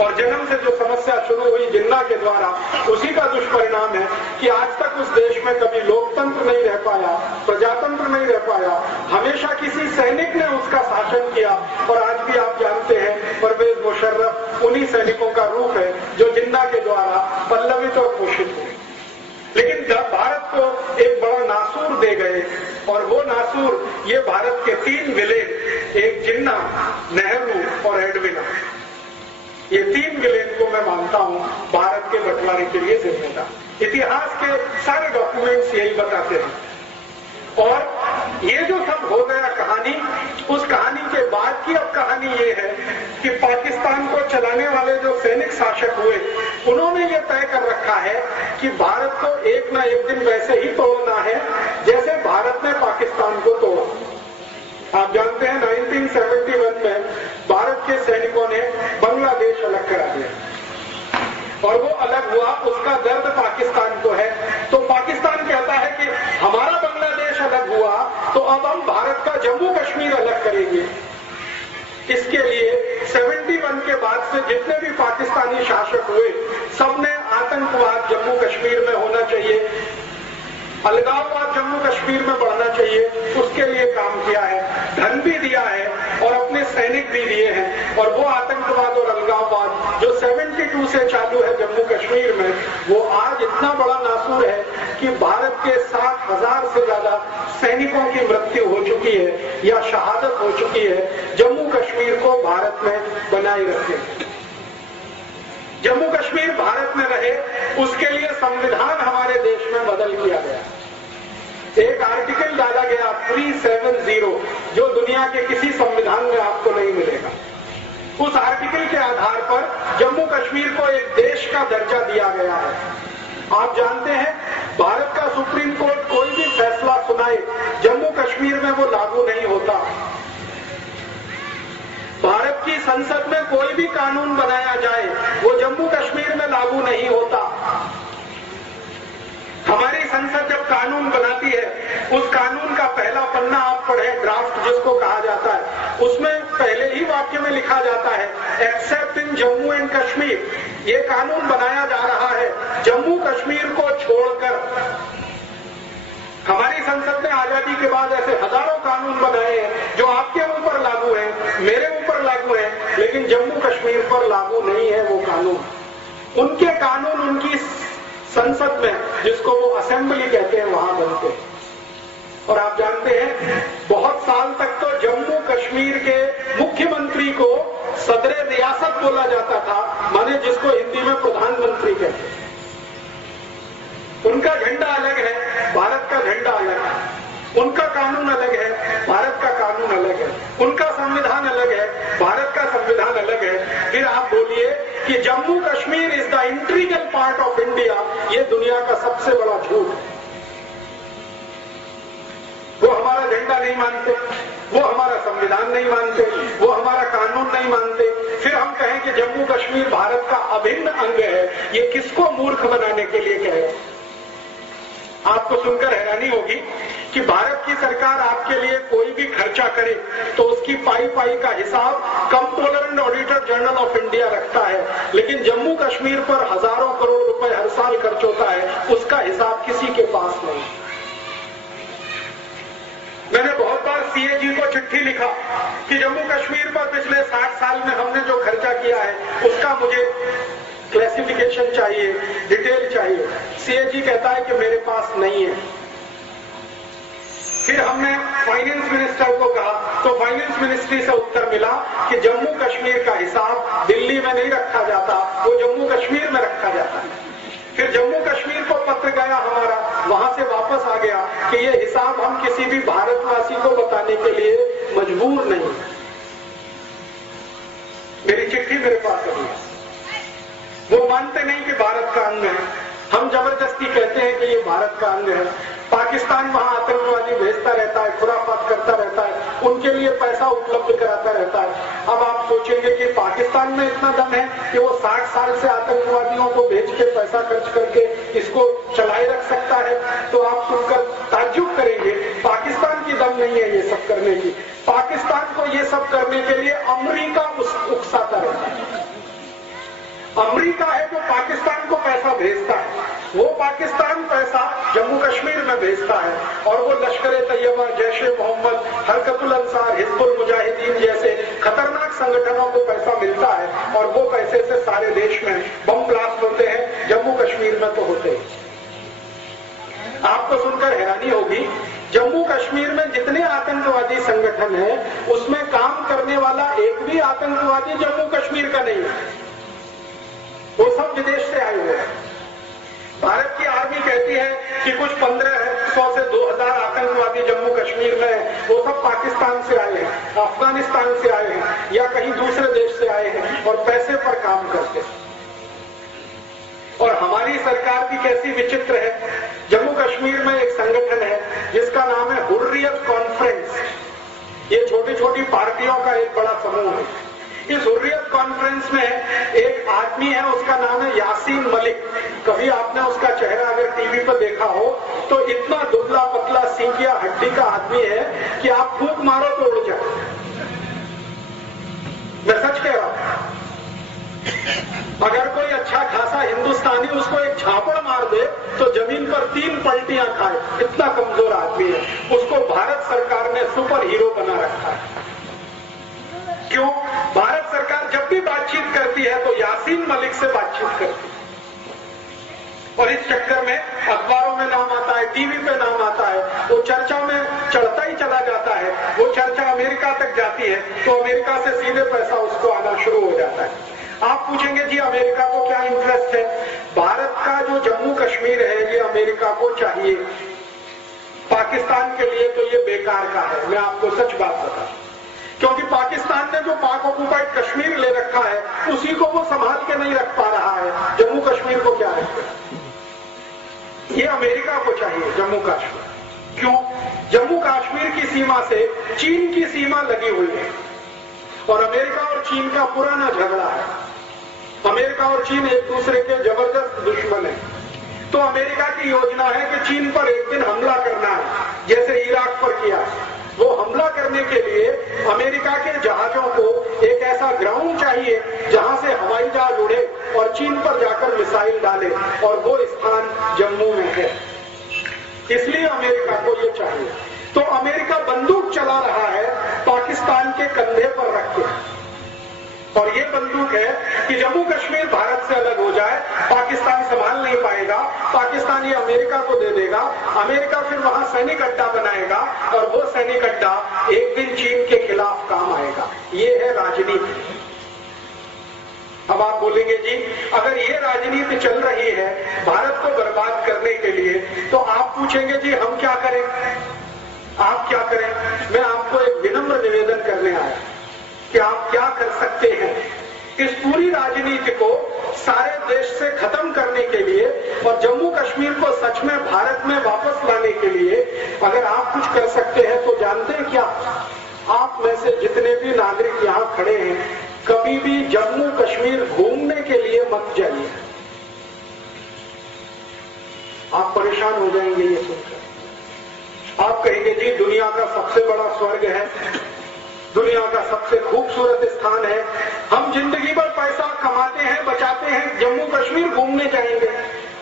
और जन्म से जो समस्या शुरू हुई जिन्ना के द्वारा, उसी का दुष्परिणाम है कि आज तक उस देश में कभी लोकतंत्र नहीं रह पाया, प्रजातंत्र नहीं रह पाया, हमेशा किसी सैनिक ने उसका शासन किया। और आज भी आप जानते हैं परवेज मुशर्रफ उन्हीं सैनिकों का रूप है जो जिन्ना के द्वारा पल्लवित और पोषित हुए। लेकिन भारत को एक बड़ा नासूर दे गए, और वो नासूर ये भारत के 3 विलेन, एक जिन्ना, नेहरू और एडविना, ये 3 विलेन को मैं मानता हूं भारत के बंटवारे के लिए जिम्मेदार। इतिहास के सारे डॉक्यूमेंट्स यही बताते हैं। और ये जो सब हो गया कहानी, उस कहानी के बाद की अब कहानी ये है कि पाकिस्तान को चलाने वाले जो सैनिक शासक हुए उन्होंने ये तय कर रखा है कि भारत को एक ना एक दिन वैसे ही तोड़ना है जैसे भारत ने पाकिस्तान को तोड़ा। आप जानते हैं 1971 में भारत के सैनिकों ने बांग्लादेश अलग करा दिया और वो अलग हुआ, उसका दर्द पाकिस्तान को है। तो पाकिस्तान कहता है कि हमारा बांग्लादेश अलग हुआ तो अब हम भारत का जम्मू कश्मीर अलग करेंगे। इसके लिए 71 के बाद से जितने भी पाकिस्तानी शासक हुए सबने आतंकवाद जम्मू कश्मीर में होना चाहिए, अलगाववाद जम्मू कश्मीर में बढ़ना चाहिए, उसके लिए काम किया है, धन भी दिया है और अपने सैनिक भी दिए हैं। और वो आतंकवाद और अलगाववाद जो 72 से चालू है जम्मू कश्मीर में, वो आज इतना बड़ा नासूर है कि भारत के 60,000 से ज्यादा सैनिकों की मृत्यु हो चुकी है या शहादत हो चुकी है जम्मू कश्मीर को भारत में बनाए रखे। जम्मू कश्मीर भारत में रहे उसके लिए संविधान हमारे देश में बदल दिया गया। एक आर्टिकल डाला गया 370 जो दुनिया के किसी संविधान में आपको नहीं मिलेगा। उस आर्टिकल के आधार पर जम्मू कश्मीर को एक देश का दर्जा दिया गया है। आप जानते हैं भारत का सुप्रीम कोर्ट कोई भी फैसला सुनाए जम्मू कश्मीर में वो लागू नहीं होता। भारत की संसद में कोई भी कानून बनाया जाए वो जम्मू कश्मीर में लागू नहीं होता। हमारी संसद जब कानून बनाती है उस कानून का पहला पन्ना आप पढ़े, ड्राफ्ट जिसको कहा जाता है, उसमें पहले ही वाक्य में लिखा जाता है accept in Jammu and Kashmir. ये कानून बनाया जा रहा है जम्मू कश्मीर को छोड़कर। हमारी संसद ने आजादी के बाद ऐसे हजारों कानून बनाए हैं जो आपके ऊपर लागू है, मेरे ऊपर लागू है, लेकिन जम्मू कश्मीर पर लागू नहीं है वो कानून। उनके कानून उनकी संसद में, जिसको वो असेंबली कहते हैं, वहां बनते हैं। और आप जानते हैं बहुत साल तक तो जम्मू कश्मीर के मुख्यमंत्री को सदर रियासत बोला जाता था, माने जिसको हिंदी में प्रधानमंत्री कहते हैं। उनका झंडा अलग है, भारत का झंडा अलग है। उनका कानून अलग है, भारत का कानून अलग है। उनका संविधान अलग है, भारत का संविधान अलग है। फिर आप बोलिए कि Jammu Kashmir is the integral part of India, ये दुनिया का सबसे बड़ा झूठ है। वो हमारा झंडा नहीं मानते, वो हमारा संविधान नहीं मानते, वो हमारा कानून नहीं मानते, फिर हम कहें कि जम्मू कश्मीर भारत का अभिन्न अंग है। ये किसको मूर्ख बनाने के लिए कहे? आपको सुनकर हैरानी होगी कि भारत की सरकार आपके लिए कोई भी खर्चा करे तो उसकी पाई पाई का हिसाब controller and auditor general of India रखता है, लेकिन जम्मू कश्मीर पर हजारों करोड़ रुपए हर साल खर्च होता है, उसका हिसाब किसी के पास नहीं। सीएजी को चिट्ठी लिखा कि जम्मू कश्मीर पर पिछले 60 साल में हमने जो खर्चा किया है उसका मुझे क्लासिफिकेशन चाहिए, डिटेल चाहिए। सीएजी कहता है कि मेरे पास नहीं है। फिर हमने फाइनेंस मिनिस्टर को कहा तो फाइनेंस मिनिस्ट्री से उत्तर मिला कि जम्मू कश्मीर का हिसाब दिल्ली में नहीं रखा जाता, वो जम्मू कश्मीर में रखा जाता है। फिर जम्मू कश्मीर को पत्र गया हमारा, वहां से वापस आ गया कि ये हिसाब हम किसी भी भारतवासी को बताने के लिए मजबूर नहीं। मेरी चिट्ठी मेरे पास है। वो मानते नहीं कि भारत का अंग है, हम जबरदस्ती कहते हैं कि ये भारत का अंग है। पाकिस्तान वहां आतंकवादी भेजता रहता है, खुराफात करता रहता है, उनके लिए पैसा उपलब्ध कराता रहता है। अब आप सोचेंगे कि पाकिस्तान में इतना दम है कि वो 60 साल से आतंकवादियों को भेज के पैसा खर्च करके इसको चलाए रख सकता है, तो आप सुनकर ताज्जुब करेंगे। पाकिस्तान की दम नहीं है ये सब करने की। पाकिस्तान को ये सब करने के लिए अमेरिका उकसाता रहता है। अमेरिका है जो पाकिस्तान को पैसा भेजता है, वो पाकिस्तान पैसा जम्मू कश्मीर में भेजता है और वो लश्कर ए तैयबा, जैश ए मोहम्मद, हरकतुल अंसार, हिजबुल मुजाहिदीन जैसे खतरनाक संगठनों को पैसा मिलता है और वो पैसे से सारे देश में बम ब्लास्ट होते हैं, जम्मू कश्मीर में तो होते हैं। आपको सुनकर हैरानी होगी, जम्मू कश्मीर में जितने आतंकवादी संगठन है उसमें काम करने वाला एक भी आतंकवादी जम्मू कश्मीर का नहीं है, वो सब विदेश से आए हुए हैं। भारत की आर्मी कहती है कि कुछ 1500 से 2000 आतंकवादी जम्मू कश्मीर में है, वो सब पाकिस्तान से आए हैं, अफगानिस्तान से आए हैं या कहीं दूसरे देश से आए हैं और पैसे पर काम करते हैं। और हमारी सरकार भी कैसी विचित्र है। जम्मू कश्मीर में एक संगठन है जिसका नाम है हुर्रियत कॉन्फ्रेंस। ये छोटी छोटी पार्टियों का एक बड़ा समूह है। इस हुर्रियत कॉन्फ्रेंस में एक आदमी है, उसका नाम है यासीन मलिक। कभी आपने उसका चेहरा अगर टीवी पर देखा हो तो इतना दुबला पतला सींगिया हड्डी का आदमी है कि आप फूंक मारो तो उड़ जाए। मैं सच कह रहा हूं। अगर कोई अच्छा खासा हिंदुस्तानी उसको एक झापड़ मार दे तो जमीन पर 3 पलटियां खाए, इतना कमजोर आदमी है। उसको भारत सरकार ने सुपर हीरो बना रखा है। क्यों? भारत सरकार जब भी बातचीत करती है तो यासीन मलिक से बातचीत करती है और इस चक्कर में अखबारों में नाम आता है, टीवी पे नाम आता है, वो चर्चा में चढ़ता ही चला जाता है। वो चर्चा अमेरिका तक जाती है तो अमेरिका से सीधे पैसा उसको आना शुरू हो जाता है। आप पूछेंगे जी अमेरिका को क्या इंटरेस्ट है? भारत का जो जम्मू कश्मीर है ये अमेरिका को चाहिए, पाकिस्तान के लिए तो ये बेकार का है। मैं आपको सच बात बताऊं, क्योंकि पाकिस्तान ने जो पाक ऑक्युपाइड कश्मीर ले रखा है उसी को वो संभाल के नहीं रख पा रहा है। जम्मू कश्मीर को क्या रखे? ये अमेरिका को चाहिए जम्मू कश्मीर। क्यों? जम्मू कश्मीर की सीमा से चीन की सीमा लगी हुई है और अमेरिका और चीन का पुराना झगड़ा है। अमेरिका और चीन एक दूसरे के जबरदस्त दुश्मन है। तो अमेरिका की योजना है कि चीन पर एक दिन हमला करना है, जैसे इराक पर किया। वो हमला करने के लिए अमेरिका के जहाजों को एक ऐसा ग्राउंड चाहिए जहां से हवाई जहाज उड़े और चीन पर जाकर मिसाइल डाले, और वो स्थान जम्मू में है। इसलिए अमेरिका को ये चाहिए। तो अमेरिका बंदूक चला रहा है पाकिस्तान के कंधे पर रख के, और ये बंदूक है कि जम्मू कश्मीर भारत से अलग हो जाए, पाकिस्तान संभाल नहीं पाएगा, पाकिस्तान ये अमेरिका को दे देगा, अमेरिका फिर वहां सैनिक अड्डा बनाएगा और वो सैनिक अड्डा एक दिन चीन के खिलाफ काम आएगा। ये है राजनीति। अब आप बोलेंगे जी अगर ये राजनीति चल रही है भारत को बर्बाद करने के लिए, तो आप पूछेंगे जी हम क्या करें, आप क्या करें? मैं आपको एक विनम्र निवेदन करने आया कि आप क्या कर सकते हैं इस पूरी राजनीति को सारे देश से खत्म करने के लिए और जम्मू कश्मीर को सच में भारत में वापस लाने के लिए। अगर आप कुछ कर सकते हैं तो जानते हैं क्या? आप में से जितने भी नागरिक यहां खड़े हैं, कभी भी जम्मू कश्मीर घूमने के लिए मत जाइए। आप परेशान हो जाएंगे ये सुनकर। आप कहेंगे जी दुनिया का सबसे बड़ा स्वर्ग है, दुनिया का सबसे खूबसूरत स्थान है, हम जिंदगी भर पैसा कमाते हैं, बचाते हैं, जम्मू कश्मीर घूमने जाएंगे।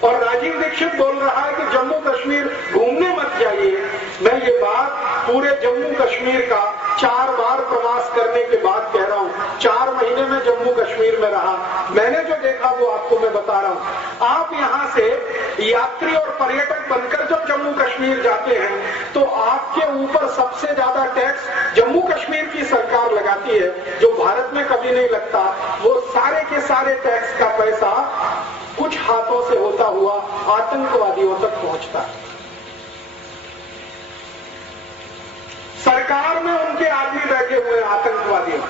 और राजीव दीक्षित बोल रहा है कि जम्मू कश्मीर घूमने मत जाइए। मैं ये बात पूरे जम्मू कश्मीर कश्मीर का 4 बार प्रवास करने के बाद कह रहा हूं, 4 महीने में जम्मू कश्मीर में रहा, मैंने जो देखा वो आपको मैं बता रहा हूं। आप यहां से यात्री और पर्यटक बनकर जब जम्मू कश्मीर जाते हैं तो आपके ऊपर सबसे ज्यादा टैक्स जम्मू कश्मीर की सरकार लगाती है, जो भारत में कभी नहीं लगता। वो सारे के सारे टैक्स का पैसा कुछ हाथों से होता हुआ आतंकवादियों तक पहुंचता है। सरकार में उनके आदमी बैठे हुए हैं आतंकवादियों।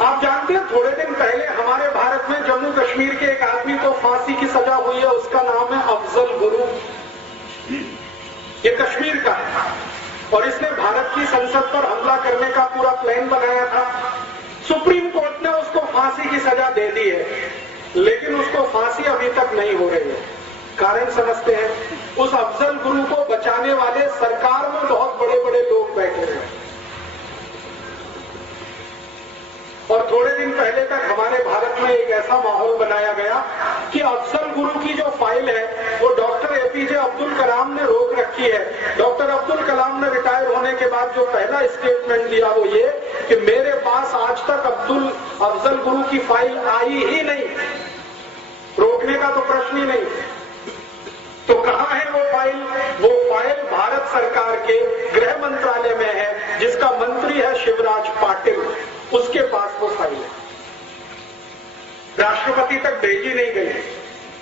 आप जानते हैं थोड़े दिन पहले हमारे भारत में जम्मू कश्मीर के एक आदमी को फांसी की सजा हुई है, उसका नाम है अफजल गुरु। ये कश्मीर का है और इसने भारत की संसद पर हमला करने का पूरा प्लान बनाया था। सुप्रीम कोर्ट ने उसको फांसी की सजा दे दी है, लेकिन उसको फांसी अभी तक नहीं हो रही है। कारण समझते हैं, उस अफजल गुरु को बचाने वाले सरकार में बहुत बड़े बड़े लोग बैठे हैं। और थोड़े दिन पहले तक हमारे भारत में एक ऐसा माहौल बनाया गया कि अफजल गुरु की जो फाइल है वो डॉक्टर एपीजे अब्दुल कलाम ने रोक रखी है। डॉक्टर अब्दुल कलाम ने रिटायर होने के बाद जो पहला स्टेटमेंट दिया वो ये कि मेरे पास आज तक अफजल गुरु की फाइल आई ही नहीं, रोकने का तो प्रश्न ही नहीं। तो कहां है वो फाइल? वो फाइल भारत सरकार के गृह मंत्रालय में है, जिसका मंत्री है शिवराज पाटिल, उसके पास वो फाइल है। राष्ट्रपति तक भेजी नहीं गई,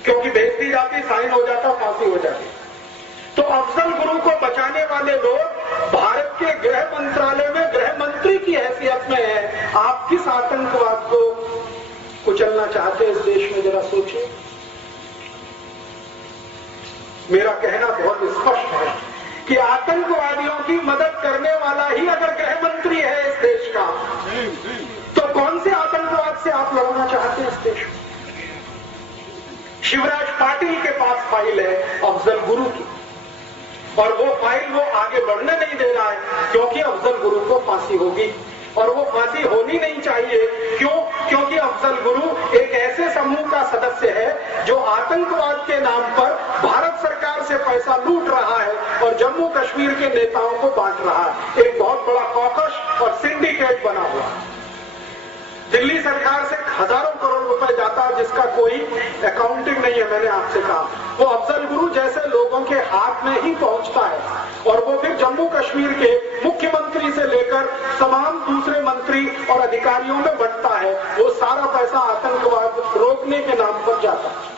क्योंकि भेज दी जाती साइन हो जाता, फांसी हो जाती। तो अफजल गुरु को बचाने वाले लोग भारत के गृह मंत्रालय में गृह मंत्री की हैसियत में है। आप किस आतंकवाद को कुचलना चाहते हैं इस देश में, जरा सोचिए। मेरा कहना बहुत स्पष्ट है कि आतंकवादियों की मदद करने वाला ही अगर गृह मंत्री है इस देश का, तो कौन से आतंकवाद से आप लड़ना चाहते हैं इस देश में? शिवराज पाटिल के पास फाइल है अफजल गुरु की, और वो फाइल वो आगे बढ़ने नहीं दे रहा है, क्योंकि अफजल गुरु को फांसी होगी और वो फांसी होनी नहीं चाहिए। क्यों? क्योंकि अफजल गुरु एक ऐसे समूह का सदस्य है जो आतंकवाद के नाम पर भारत सरकार से पैसा लूट रहा है और जम्मू कश्मीर के नेताओं को बांट रहा है। एक बहुत बड़ा कॉकस और सिंडिकेट बना हुआ है। दिल्ली सरकार से हजारों करोड़ रुपए जाता है, जिसका कोई अकाउंटिंग नहीं है। मैंने आपसे कहा वो अफजल गुरु जैसे लोगों के हाथ में ही पहुंचता है, और वो फिर जम्मू कश्मीर के मुख्यमंत्री से लेकर तमाम दूसरे मंत्री और अधिकारियों में बंटता है। वो सारा पैसा आतंकवाद रोकने के नाम पर जाता है।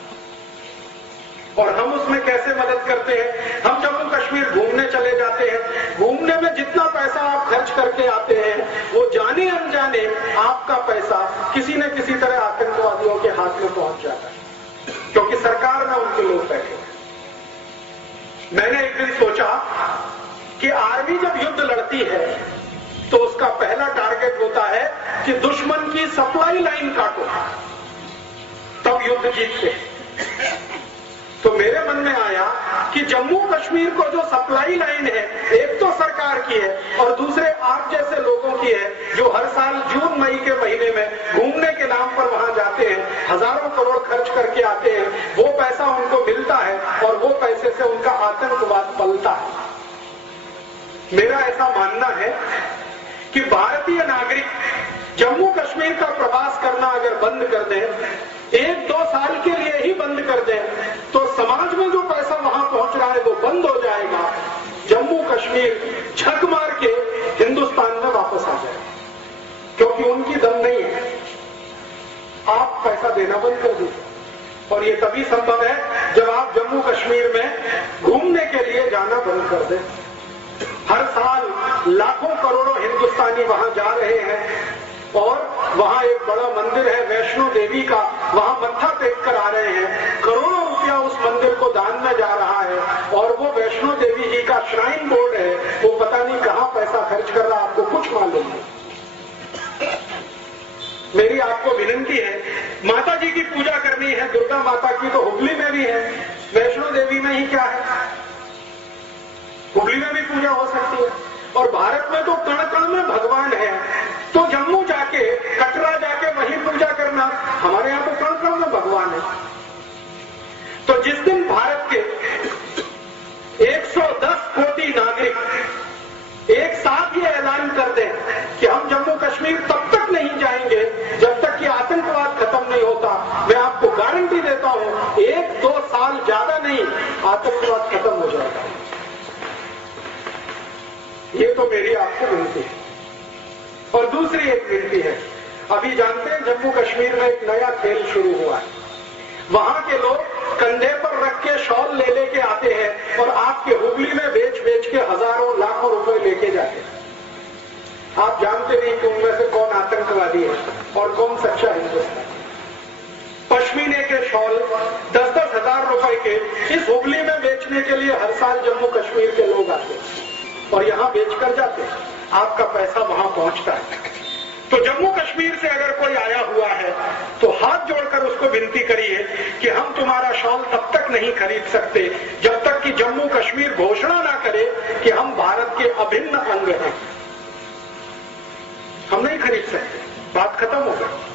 और हम उसमें कैसे मदद करते हैं? हम जम्मू कश्मीर घूमने चले जाते हैं, घूमने में जितना पैसा आप खर्च करके आते हैं वो जाने अनजाने आपका पैसा किसी न किसी तरह आतंकवादियों के हाथ में पहुंच जाता है, क्योंकि सरकार में उनके लोग बैठे हैं। मैंने एक दिन सोचा कि आर्मी जब युद्ध लड़ती है तो उसका पहला टारगेट होता है कि दुश्मन की सप्लाई लाइन काटो, तब युद्ध जीतते। तो मेरे मन में आया कि जम्मू कश्मीर को जो सप्लाई लाइन है, एक तो सरकार की है और दूसरे आप जैसे लोगों की है, जो हर साल जून मई के महीने में घूमने के नाम पर वहां जाते हैं, हजारों करोड़ खर्च करके आते हैं, वो पैसा उनको मिलता है और वो पैसे से उनका आतंकवाद पलता है। मेरा ऐसा मानना है कि भारतीय नागरिक जम्मू कश्मीर का प्रवास करना अगर बंद कर दें, 1-2 साल के लिए ही बंद कर दें, तो समाज में जो पैसा वहां पहुंच रहा है वो बंद हो जाएगा। जम्मू कश्मीर झक मार के हिंदुस्तान में वापस आ जाएगा, क्योंकि उनकी दम नहीं है। आप पैसा देना बंद कर दीजिए, और ये तभी संभव है जब आप जम्मू कश्मीर में घूमने के लिए जाना बंद कर दें। हर साल लाखों करोड़ों हिंदुस्तानी वहां जा रहे हैं, और वहां एक बड़ा मंदिर है वैष्णो देवी का, वहां मत्था टेक कर आ रहे हैं। करोड़ों रुपया उस मंदिर को दान में जा रहा है, और वो वैष्णो देवी जी का श्राइन बोर्ड है, वो पता नहीं कहां पैसा खर्च कर रहा है, आपको कुछ मालूम नहीं। मेरी आपको विनती है, माता जी की पूजा करनी है, दुर्गा माता की तो हुबली में भी है, वैष्णो देवी में ही क्या है, हुबली में भी पूजा हो सकती है। और भारत में तो कण कण में भगवान है, तो जम्मू जाके, कटरा जाके वहीं पूजा करना, हमारे यहां तो कण कण में भगवान है। तो जिस दिन भारत के 110 कोटि नागरिक आतंकवाद खत्म हो जाएगा। ये तो मेरी आपको विनती है। और दूसरी एक विनती है, अभी जानते हैं जम्मू कश्मीर में एक नया खेल शुरू हुआ है। वहां के लोग कंधे पर रख के शॉल ले लेके आते हैं और आपके हुगली में बेच बेच के हजारों लाखों रुपए लेके जाते हैं। आप जानते नहीं कि उनमें से कौन आतंकवादी है और कौन सच्चा हिंदुस्तानी। पश्मीने के शॉल 10-10 हजार रुपए के इस हुगली में बेचने के लिए हर साल जम्मू कश्मीर के लोग आते हैं और यहां बेचकर जाते हैं। आपका पैसा वहां पहुंचता है। तो जम्मू कश्मीर से अगर कोई आया हुआ है तो हाथ जोड़कर उसको विनती करिए कि हम तुम्हारा शॉल तब तक नहीं खरीद सकते जब तक कि जम्मू कश्मीर घोषणा ना करे कि हम भारत के अभिन्न अंग हैं। हम नहीं खरीद सकते, बात खत्म हो गई।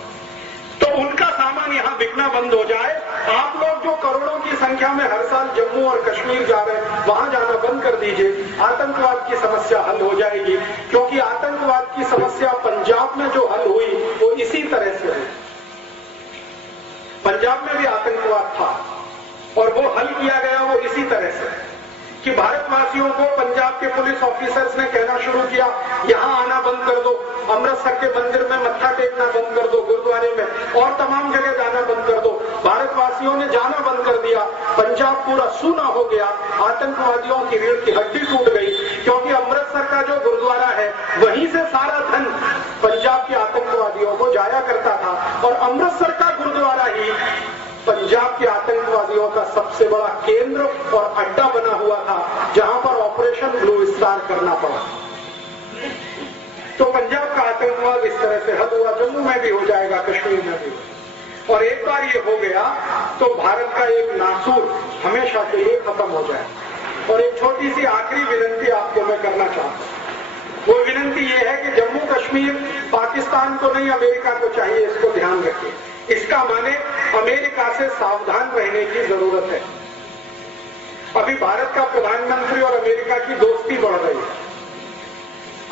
तो उनका सामान यहां बिकना बंद हो जाए। आप लोग जो करोड़ों की संख्या में हर साल जम्मू और कश्मीर जा रहे हैं, वहां जाना बंद कर दीजिए। आतंकवाद की समस्या हल हो जाएगी, क्योंकि आतंकवाद की समस्या पंजाब में जो हल हुई वो इसी तरह से हुई। पंजाब में भी आतंकवाद था और वो हल किया गया वो इसी तरह से कि भारतवासियों को पंजाब के पुलिस ऑफिसर्स ने कहना शुरू किया, यहां आना बंद कर दो, अमृतसर के मंदिर में मत्था टेकना बंद कर दो, गुरुद्वारे में और तमाम जगह जाना बंद कर दो। भारतवासियों ने जाना बंद कर दिया। पंजाब पूरा सूना हो गया। आतंकवादियों की रीढ़ की हड्डी टूट गई, क्योंकि अमृतसर का जो गुरुद्वारा है वहीं से सारा धन पंजाब के आतंकवादियों को जाया करता था और अमृतसर का गुरुद्वारा ही पंजाब के आतंकवादियों का सबसे बड़ा केंद्र और अड्डा बना हुआ था, जहां पर ऑपरेशन ब्लू स्टार करना पड़ा। तो पंजाब का आतंकवाद इस तरह से हल हुआ। जम्मू में भी हो जाएगा, कश्मीर में भी। और एक बार ये हो गया तो भारत का एक नासूर हमेशा के लिए खत्म हो जाए। और एक छोटी सी आखिरी विनती आपको मैं करना चाहता हूं। वो विनती ये है कि जम्मू कश्मीर पाकिस्तान को नहीं, अमेरिका को चाहिए, इसको ध्यान रखिए। इसका माने अमेरिका से सावधान रहने की जरूरत है। अभी भारत का प्रधानमंत्री और अमेरिका की दोस्ती बढ़ रही है।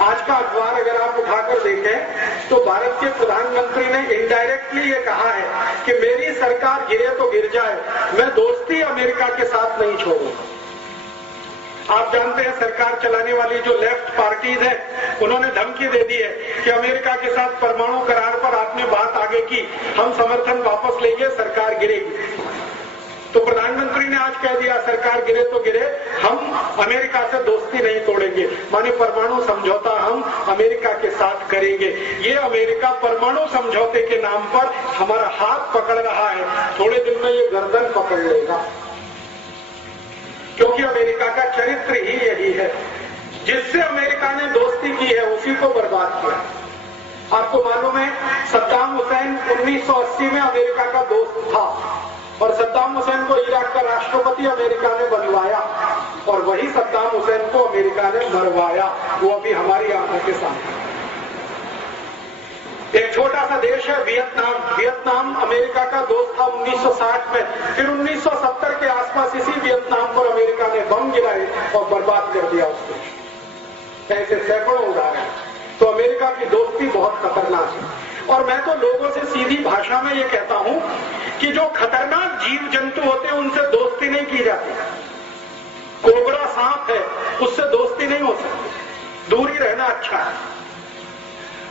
आज का अखबार अगर आप उठाकर देखें तो भारत के प्रधानमंत्री ने इनडायरेक्टली ये कहा है कि मेरी सरकार गिरे तो गिर जाए, मैं दोस्ती अमेरिका के साथ नहीं छोड़ूंगा। आप जानते हैं सरकार चलाने वाली जो लेफ्ट पार्टीज है, उन्होंने धमकी दे दी है कि अमेरिका के साथ परमाणु करार पर आपने बात आगे की, हम समर्थन वापस लेंगे, सरकार गिरेगी। तो प्रधानमंत्री ने आज कह दिया सरकार गिरे तो गिरे, हम अमेरिका से दोस्ती नहीं तोड़ेंगे, माने परमाणु समझौता हम अमेरिका के साथ करेंगे। ये अमेरिका परमाणु समझौते के नाम पर हमारा हाथ पकड़ रहा है, थोड़े दिन में ये गर्दन पकड़ लेगा। क्योंकि अमेरिका का चरित्र ही यही है, जिससे अमेरिका ने दोस्ती की है उसी को बर्बाद किया। आपको मालूम है सद्दाम हुसैन 1980 में अमेरिका का दोस्त था और सद्दाम हुसैन को इराक का राष्ट्रपति अमेरिका ने बनवाया और वही सद्दाम हुसैन को अमेरिका ने मरवाया। वो अभी हमारी आंखों के सामने। एक छोटा सा देश है वियतनाम। वियतनाम अमेरिका का दोस्त था 1960 में, फिर 1970 के आसपास इसी वियतनाम पर अमेरिका ने बम गिराए और बर्बाद कर दिया उसको। ऐसे सैकड़ों उदाहरण। तो अमेरिका की दोस्ती बहुत खतरनाक है। और मैं तो लोगों से सीधी भाषा में ये कहता हूं कि जो खतरनाक जीव जंतु होते हैं उनसे दोस्ती नहीं की जाती। कोबरा सांप है, उससे दोस्ती नहीं हो सकती, दूर ही रहना अच्छा है।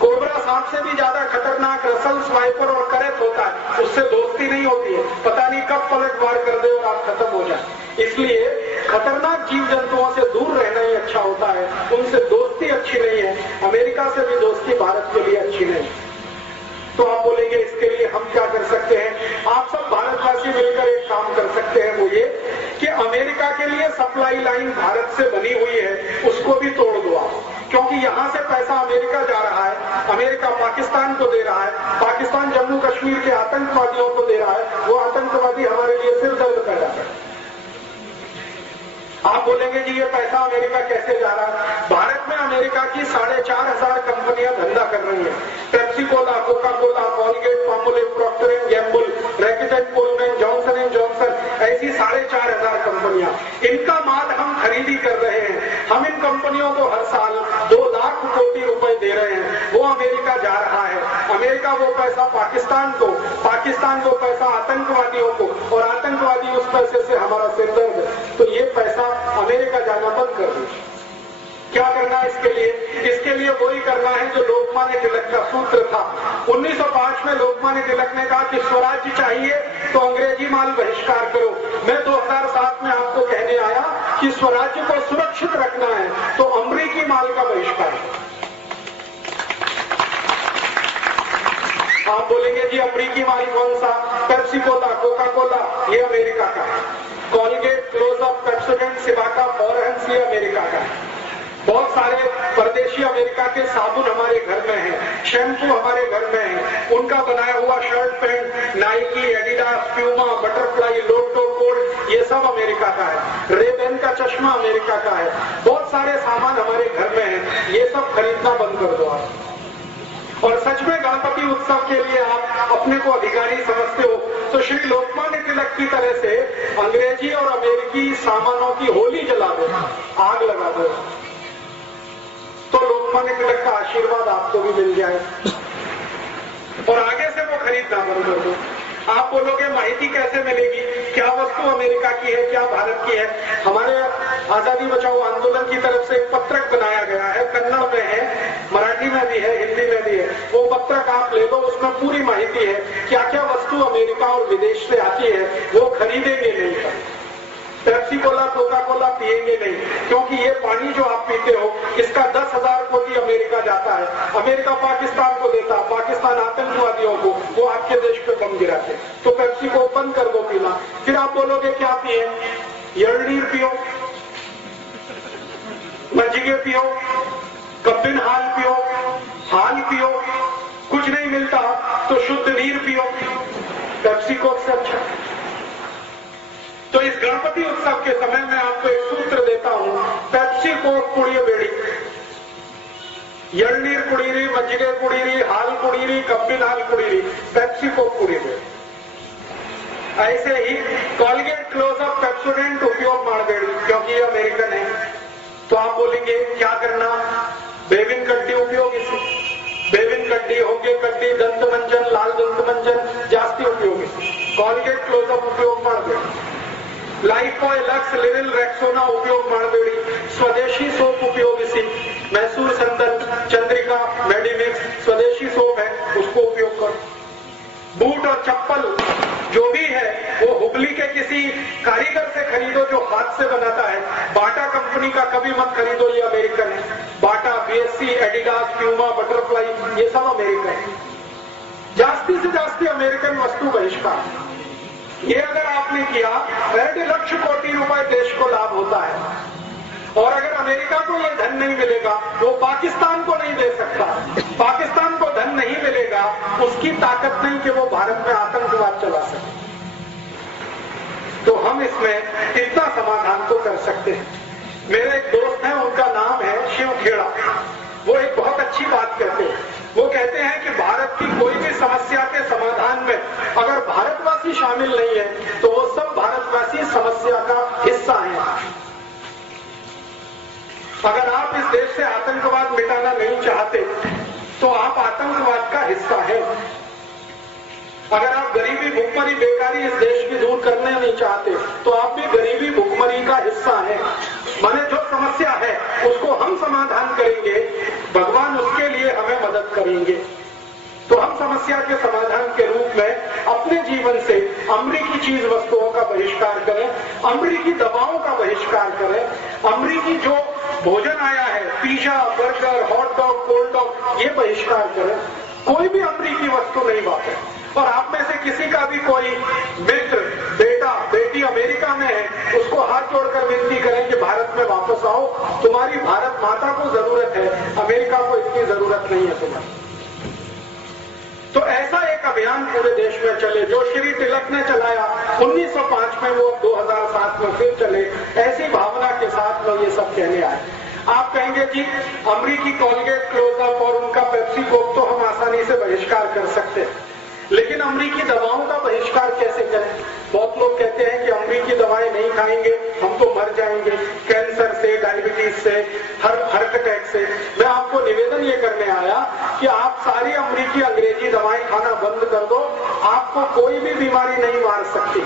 कोबरा सांप से भी ज्यादा खतरनाक रसल स्वाइपर और करैत होता है, उससे दोस्ती नहीं होती है, पता नहीं कब पलटवार कर दे और आप खत्म हो जाए। इसलिए खतरनाक जीव जंतुओं से दूर रहना ही अच्छा होता है, उनसे दोस्ती अच्छी नहीं है। अमेरिका से भी दोस्ती भारत के लिए अच्छी नहीं। तो आप बोलेंगे इसके लिए हम क्या कर सकते हैं? आप सब भारतवासी मिलकर एक काम कर सकते हैं, वो ये कि अमेरिका के लिए सप्लाई लाइन भारत से बनी हुई है, उसको भी तोड़ दो आप। क्योंकि यहां से पैसा अमेरिका जा रहा है, अमेरिका पाकिस्तान को दे रहा है, पाकिस्तान जम्मू कश्मीर के आतंकवादियों को दे रहा है, वो आतंकवादी हमारे लिए सिर दर्द पैदा करते। आप बोलेंगे जी ये पैसा अमेरिका कैसे जा रहा है? भारत में अमेरिका की 4,500 कंपनियां धंधा कर रही हैं। Pepsi cola, Coca cola, Colgate, Palmolive, Procter and Gamble, Reckitt, Coleman, Johnson and Johnson, ऐसी 4,500 कंपनियां। इनका माल हम खरीदी कर रहे हैं। हम इन कंपनियों को हर साल 2 लाख कोटी रुपए दे रहे हैं, वो अमेरिका जा रहा है। अमेरिका वो पैसा पाकिस्तान को, पाकिस्तान वो पैसा आतंकवादियों को, और आतंकवादी उस पैसे से हमारा सिरदर्द। तो करना है इसके लिए वही करना है जो लोकमान्य तिलक का सूत्र था। 1905 में लोकमान्य तिलक ने कहा कि स्वराज्य चाहिए तो अंग्रेजी माल बहिष्कार करो। मैं 2007 में आपको कहने आया कि स्वराज्य को सुरक्षित रखना है तो अमेरिकी माल का बहिष्कार। आप बोलेंगे जी अमेरिकी माल कौन सा? पेप्सी कोला, कोका कोला, ये अमेरिका का है। कॉलगेट, क्लोजअप, पेप्सोडेंट, सिबाका, फॉरहेंस, ये अमेरिका का है। बहुत सारे परदेशी अमेरिका के साबुन हमारे घर में हैं, शैम्पू हमारे घर में है, उनका बनाया हुआ shirt pant, Nike, Adidas, Puma, Butterfly, Lotto, कोल्ड, ये सब अमेरिका का है। रेबेन का चश्मा अमेरिका का है। बहुत सारे सामान हमारे घर में है, ये सब खरीदना बंद कर दो आप। और सच में गणपति उत्सव के लिए आप अपने को अधिकारी समझते हो तो श्री लोकमान्य तिलक की तरह से अंग्रेजी और अमेरिकी सामानों की होली जला दो, आग लगा दो, तो लोकमान्य तिलक का आशीर्वाद आपको भी मिल जाए और आगे से वो खरीदना बंद कर दो। आप बोलोगे माहिती कैसे मिलेगी, क्या वस्तु अमेरिका की है, क्या भारत की है? हमारे आजादी बचाओ आंदोलन की तरफ से एक पत्रक बनाया गया है, कन्नड़ में है, मराठी में भी है, हिंदी में भी है। वो पत्रक आप ले लो, उसमें पूरी माहिती है क्या क्या वस्तु अमेरिका और विदेश से आती है, वो खरीदेंगे नहीं। पेप्सी कोला, कोका कोला पिएंगे नहीं, क्योंकि ये पानी जो आप पीते हो इसका 10,000 कोटी अमेरिका जाता है। अमेरिका पाकिस्तान को देता, पाकिस्तान आतंकवादियों को, वो आपके देश पे बम गिराते। तो पेप्सी को बंद कर दो पीना। फिर आप बोलोगे क्या पिए? यलनीर पियो, मज्जिगे पियो, कब्बिन हाल पियो, हाल पियो, कुछ नहीं मिलता तो शुद्ध नीर पियो, पेप्सी कोक से अच्छा। तो इस गणपति उत्सव के समय में आपको एक सूत्र देता हूं, पेप्सी कोक कुड़िए बेड़ी, यलनीर कुड़ीरी, मज्जिगे कुड़ीरी, हाल कुड़ीरी, कब्बिन हाल कुड़ीरी, पेप्सी कोक कुड़ी बेड़ी। ऐसे ही कॉलगेट, क्लोजअप, पेप्सोडेंट उपयोग माड़बेड़ी, क्योंकि ये अमेरिकन है। तो आप बोलेंगे क्या करना? बेबिन कड्डी उपयोग, इसी बेबिन कड्डी, होगे कड्डी, दंत मंजन, लाल दंत मंजन जास्ती उपयोग, कॉलगेट, क्लोजअप उपयोग माड़बेड़ी, लाइफबॉय, लक्स, लिरिल, रेक्सोना उपयोग माड़बेड़ी, स्वदेशी सोप उपयोग, इसी मैसूर संदन, चंद्रिका, मेडिमिक्स स्वदेशी सोप है, उसको उपयोग करो। बूट और चप्पल जो भी है वो हुबली के किसी कारीगर से खरीदो जो हाथ से बनाता है। बाटा कंपनी का कभी मत खरीदो, ये अमेरिकन है। बाटा, बीएससी, एडिडास, प्यूमा, बटरफ्लाई, ये सब अमेरिकन है। जास्ती से जास्ती अमेरिकन वस्तु बहिष्कार। ये अगर आपने किया 1.5 लाख कोटी रुपए देश को लाभ होता है। और अगर अमेरिका को ये धन नहीं मिलेगा, वो पाकिस्तान को नहीं दे सकता। पाकिस्तान को धन नहीं मिलेगा, उसकी ताकत नहीं कि वो भारत में आतंकवाद चला सके। तो हम इसमें इतना समाधान तो कर सकते हैं। मेरे एक दोस्त हैं, उनका नाम है शिव खेड़ा। वो एक बहुत अच्छी बात कहते हैं। वो कहते हैं कि भारत की कोई भी समस्या के समाधान में अगर भारतवासी शामिल नहीं है तो वो सब भारतवासी समस्या का हिस्सा है। अगर आप इस देश से आतंकवाद मिटाना नहीं चाहते तो आप आतंकवाद का हिस्सा है। अगर आप गरीबी, भुखमरी, बेकारी इस देश की दूर करने नहीं चाहते तो आप भी गरीबी, भुखमरी का हिस्सा है। माने जो समस्या है उसको हम समाधान करेंगे, भगवान उसके लिए हमें मदद करेंगे। तो हम समस्या के समाधान के रूप में अपने जीवन से अमेरिकी चीज वस्तुओं का बहिष्कार करें, अमेरिकी दवाओं का बहिष्कार करें, अमेरिकी जो भोजन आया है, pizza, burger, hot dog, cold dog, ये बहिष्कार करें। कोई भी अमेरिकी वस्तु नहीं वापरे। और आप में से किसी का भी कोई मित्र, बेटा, बेटी अमेरिका में है, उसको हाथ जोड़कर विनती करें कि भारत में वापस आओ, तुम्हारी भारत माता को जरूरत है, अमेरिका को इतनी जरूरत नहीं है तुम्हारी। तो ऐसा एक अभियान पूरे देश में चले जो श्री तिलक ने चलाया 1905 में, वो 2007 में फिर चले। ऐसी भावना के साथ में ये सब कहने आए। आप कहेंगे कि अमेरिकी कॉलगेट, क्लोजअप और उनका पेप्सी कोक तो हम आसानी से बहिष्कार कर सकते हैं, लेकिन अमेरिकी दवाओं का बहिष्कार कैसे करें? बहुत लोग कहते हैं कि अमेरिकी दवाएं नहीं खाएंगे हम तो मर जाएंगे, कैंसर से, डायबिटीज से, हार्ट अटैक से। मैं आपको निवेदन ये करने आया कि आप सारी अमेरिकी, अंग्रेजी दवाएं खाना बंद कर दो, आपको कोई भी बीमारी नहीं मार सकती।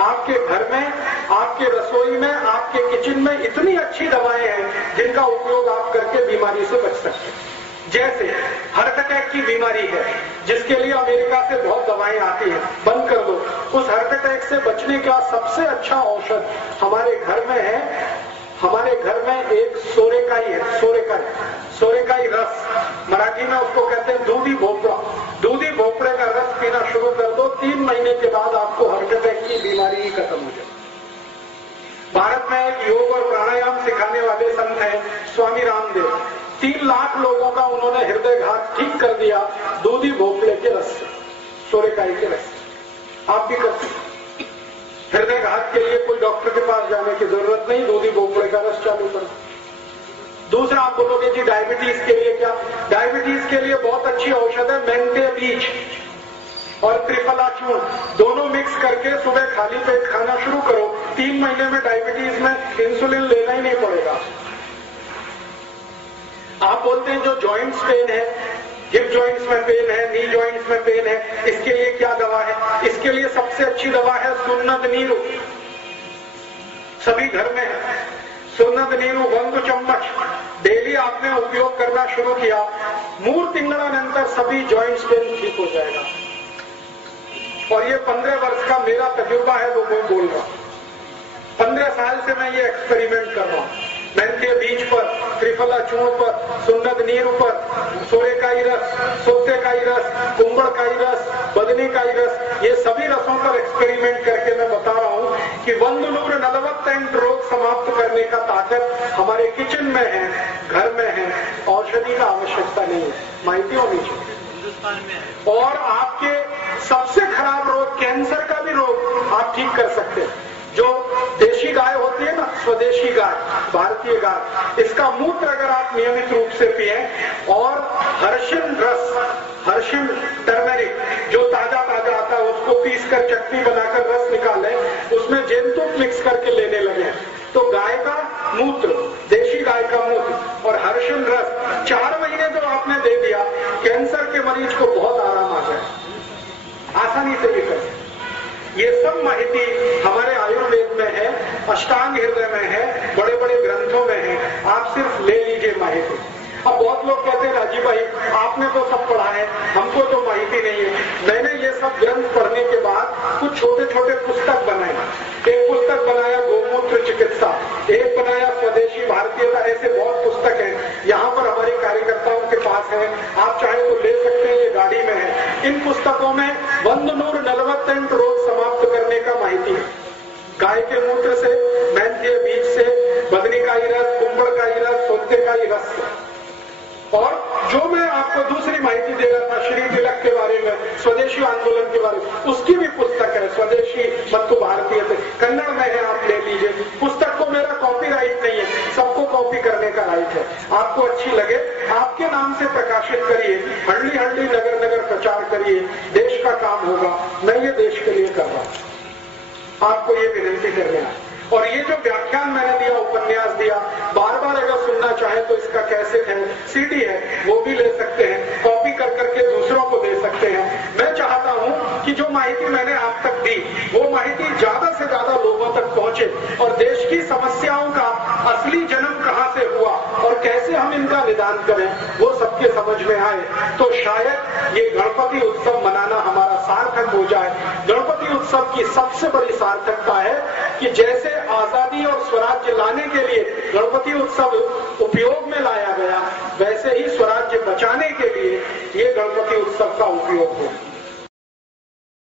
आपके घर में, आपके रसोई में, आपके किचन में इतनी अच्छी दवाएं हैं जिनका उपयोग आप करके बीमारी से बच सकते हैं। जैसे हार्ट अटैक की बीमारी है जिसके लिए अमेरिका से बहुत दवाएं आती हैं, बंद कर दो। उस हार्ट अटैक से बचने का सबसे अच्छा औषध हमारे घर में है। हमारे घर में एक सोरेकाई है, सोरेकाई रस, मराठी में उसको कहते हैं दूधी भोपड़ा। दूधी भोपड़े का रस पीना शुरू कर दो, 3 महीने के बाद आपको हार्ट अटैक की बीमारी ही खत्म हो जाए। भारत में एक योग और प्राणायाम सिखाने वाले संत हैं स्वामी रामदेव। 3 लाख लोगों का उन्होंने हृदयघात ठीक कर दिया दूधी भोपड़े के रस से, सोरेकाई के रस से। आप भी कर सकते। हृदयघात के लिए कोई डॉक्टर के पास जाने की जरूरत नहीं, दूधी भोपड़े का रस चालू करो। दूसरा आप बोलोगे जी डायबिटीज के लिए क्या? डायबिटीज के लिए बहुत अच्छी औषध है मेंथे बीज और त्रिफला चूर्ण, दोनों मिक्स करके सुबह खाली पेट खाना शुरू करो। 3 महीने में डायबिटीज में इंसुलिन लेना ही नहीं पड़ेगा। आप बोलते हैं जो जॉइंट्स पेन है, हिप जॉइंट्स में पेन है, नी जॉइंट्स में पेन है, इसके लिए क्या दवा है? इसके लिए सबसे अच्छी दवा है सुन्नत नीरू। सभी घर में है सुन्नत नीरू 1 चम्मच डेली आपने उपयोग करना शुरू किया, 3 तिंगळानंतर सभी जॉइंट्स पेन ठीक हो जाएगा। और ये 15 वर्ष का मेरा तजुर्बा है, वो कोई बोल रहा। 15 साल से मैं ये एक्सपेरिमेंट कर रहा हूं। मेंथे बीज पर, त्रिफला चूर्ण पर, सुन्नत नीरू पर, सोरेकाई रस, सोतेकाई रस, कुंबड़काई रस, बदनीकाई रस, ये सभी रसों पर एक्सपेरिमेंट करके मैं बता रहा हूं कि 140 रोग समाप्त करने का ताकत हमारे किचन में है, घर में है। औषधि का आवश्यकता नहीं है, माहिती होनी चाहिए। और आपके सबसे खराब रोग, कैंसर का भी रोग आप ठीक कर सकते हैं। जो देशी गाय होती है ना, स्वदेशी गाय, भारतीय गाय, इसका मूत्र अगर आप नियमित रूप से पिए और हर्षिण रस, हर्षिण टर्मरिक जो ताजा आता है उसको पीस कर चटनी बनाकर रस निकालें, उसमें जेनतुक मिक्स करके लेने लगे तो गाय का मूत्र, देशी गाय का मूत्र और हर्षिण रस 4 महीने जो आपने दे दिया, कैंसर के मरीज को बहुत आराम आ जाए, आसानी से भी कर। ये सब माहिती हमारे आयुर्वेद में है, अष्टांग हृदय में है, बड़े बड़े ग्रंथों में है। आप सिर्फ ले लीजिए माहिती। अब बहुत लोग कहते हैं राजीव भाई आपने तो सब पढ़ा है, हमको तो माहिती नहीं है। मैंने ये सब ग्रंथ पढ़ने के बाद कुछ छोटे छोटे पुस्तक बनाए। एक पुस्तक बनाया गोमूत्र चिकित्सा, एक बनाया स्वदेशी भारतीयता, ऐसे बहुत पुस्तक हैं। यहाँ पर हमारे कार्यकर्ताओं के पास है, आप चाहे तो ले सकते हैं, ये गाड़ी में है। इन पुस्तकों में 140 रोग समाप्त करने का माहिती है। गाय के मूत्र से, मेंथे बीज से, बदनीकाई रस, कुंबड़काई रस, सोतेकाई रस से। और जो मैं आपको दूसरी माहिती दे रहा था श्री तिलक के बारे में, स्वदेशी आंदोलन के बारे में, उसकी भी पुस्तक है, स्वदेशी मत्तु भारतीय से, कन्नड़ में है, आप ले लीजिए। पुस्तक को मेरा कॉपीराइट नहीं है, सबको कॉपी करने का राइट है। आपको अच्छी लगे आपके नाम से प्रकाशित करिए, हल्ली हल्ली नगर नगर प्रचार करिए, देश का काम होगा। मैं ये देश के लिए कर रहा हूं, आपको ये विनती करने आया। और ये जो व्याख्यान मैंने दिया, उपन्यास दिया, बार बार अगर सुनना चाहे तो इसका कैसेट है, सीडी है, वो भी ले सकते हैं, कॉपी कर करके दूसरों को दे सकते हैं। मैं चाहता हूं कि जो माहिती मैंने आप तक दी, वो माहिती ज्यादा से ज्यादा लोगों तक पहुंचे और देश की समस्याओं का असली जन्म कहां से हुआ और कैसे हम इनका निदान करें, वो सबके समझ में आए। तो शायद ये गणपति उत्सव मनाना हमारा सार्थक हो जाए। गणपति उत्सव की सबसे बड़ी सार्थकता है कि जैसे आजादी और स्वराज्य लाने के लिए गणपति उत्सव उपयोग में लाया गया, वैसे ही स्वराज्य बचाने के लिए ये गणपति उत्सव का उपयोग हो।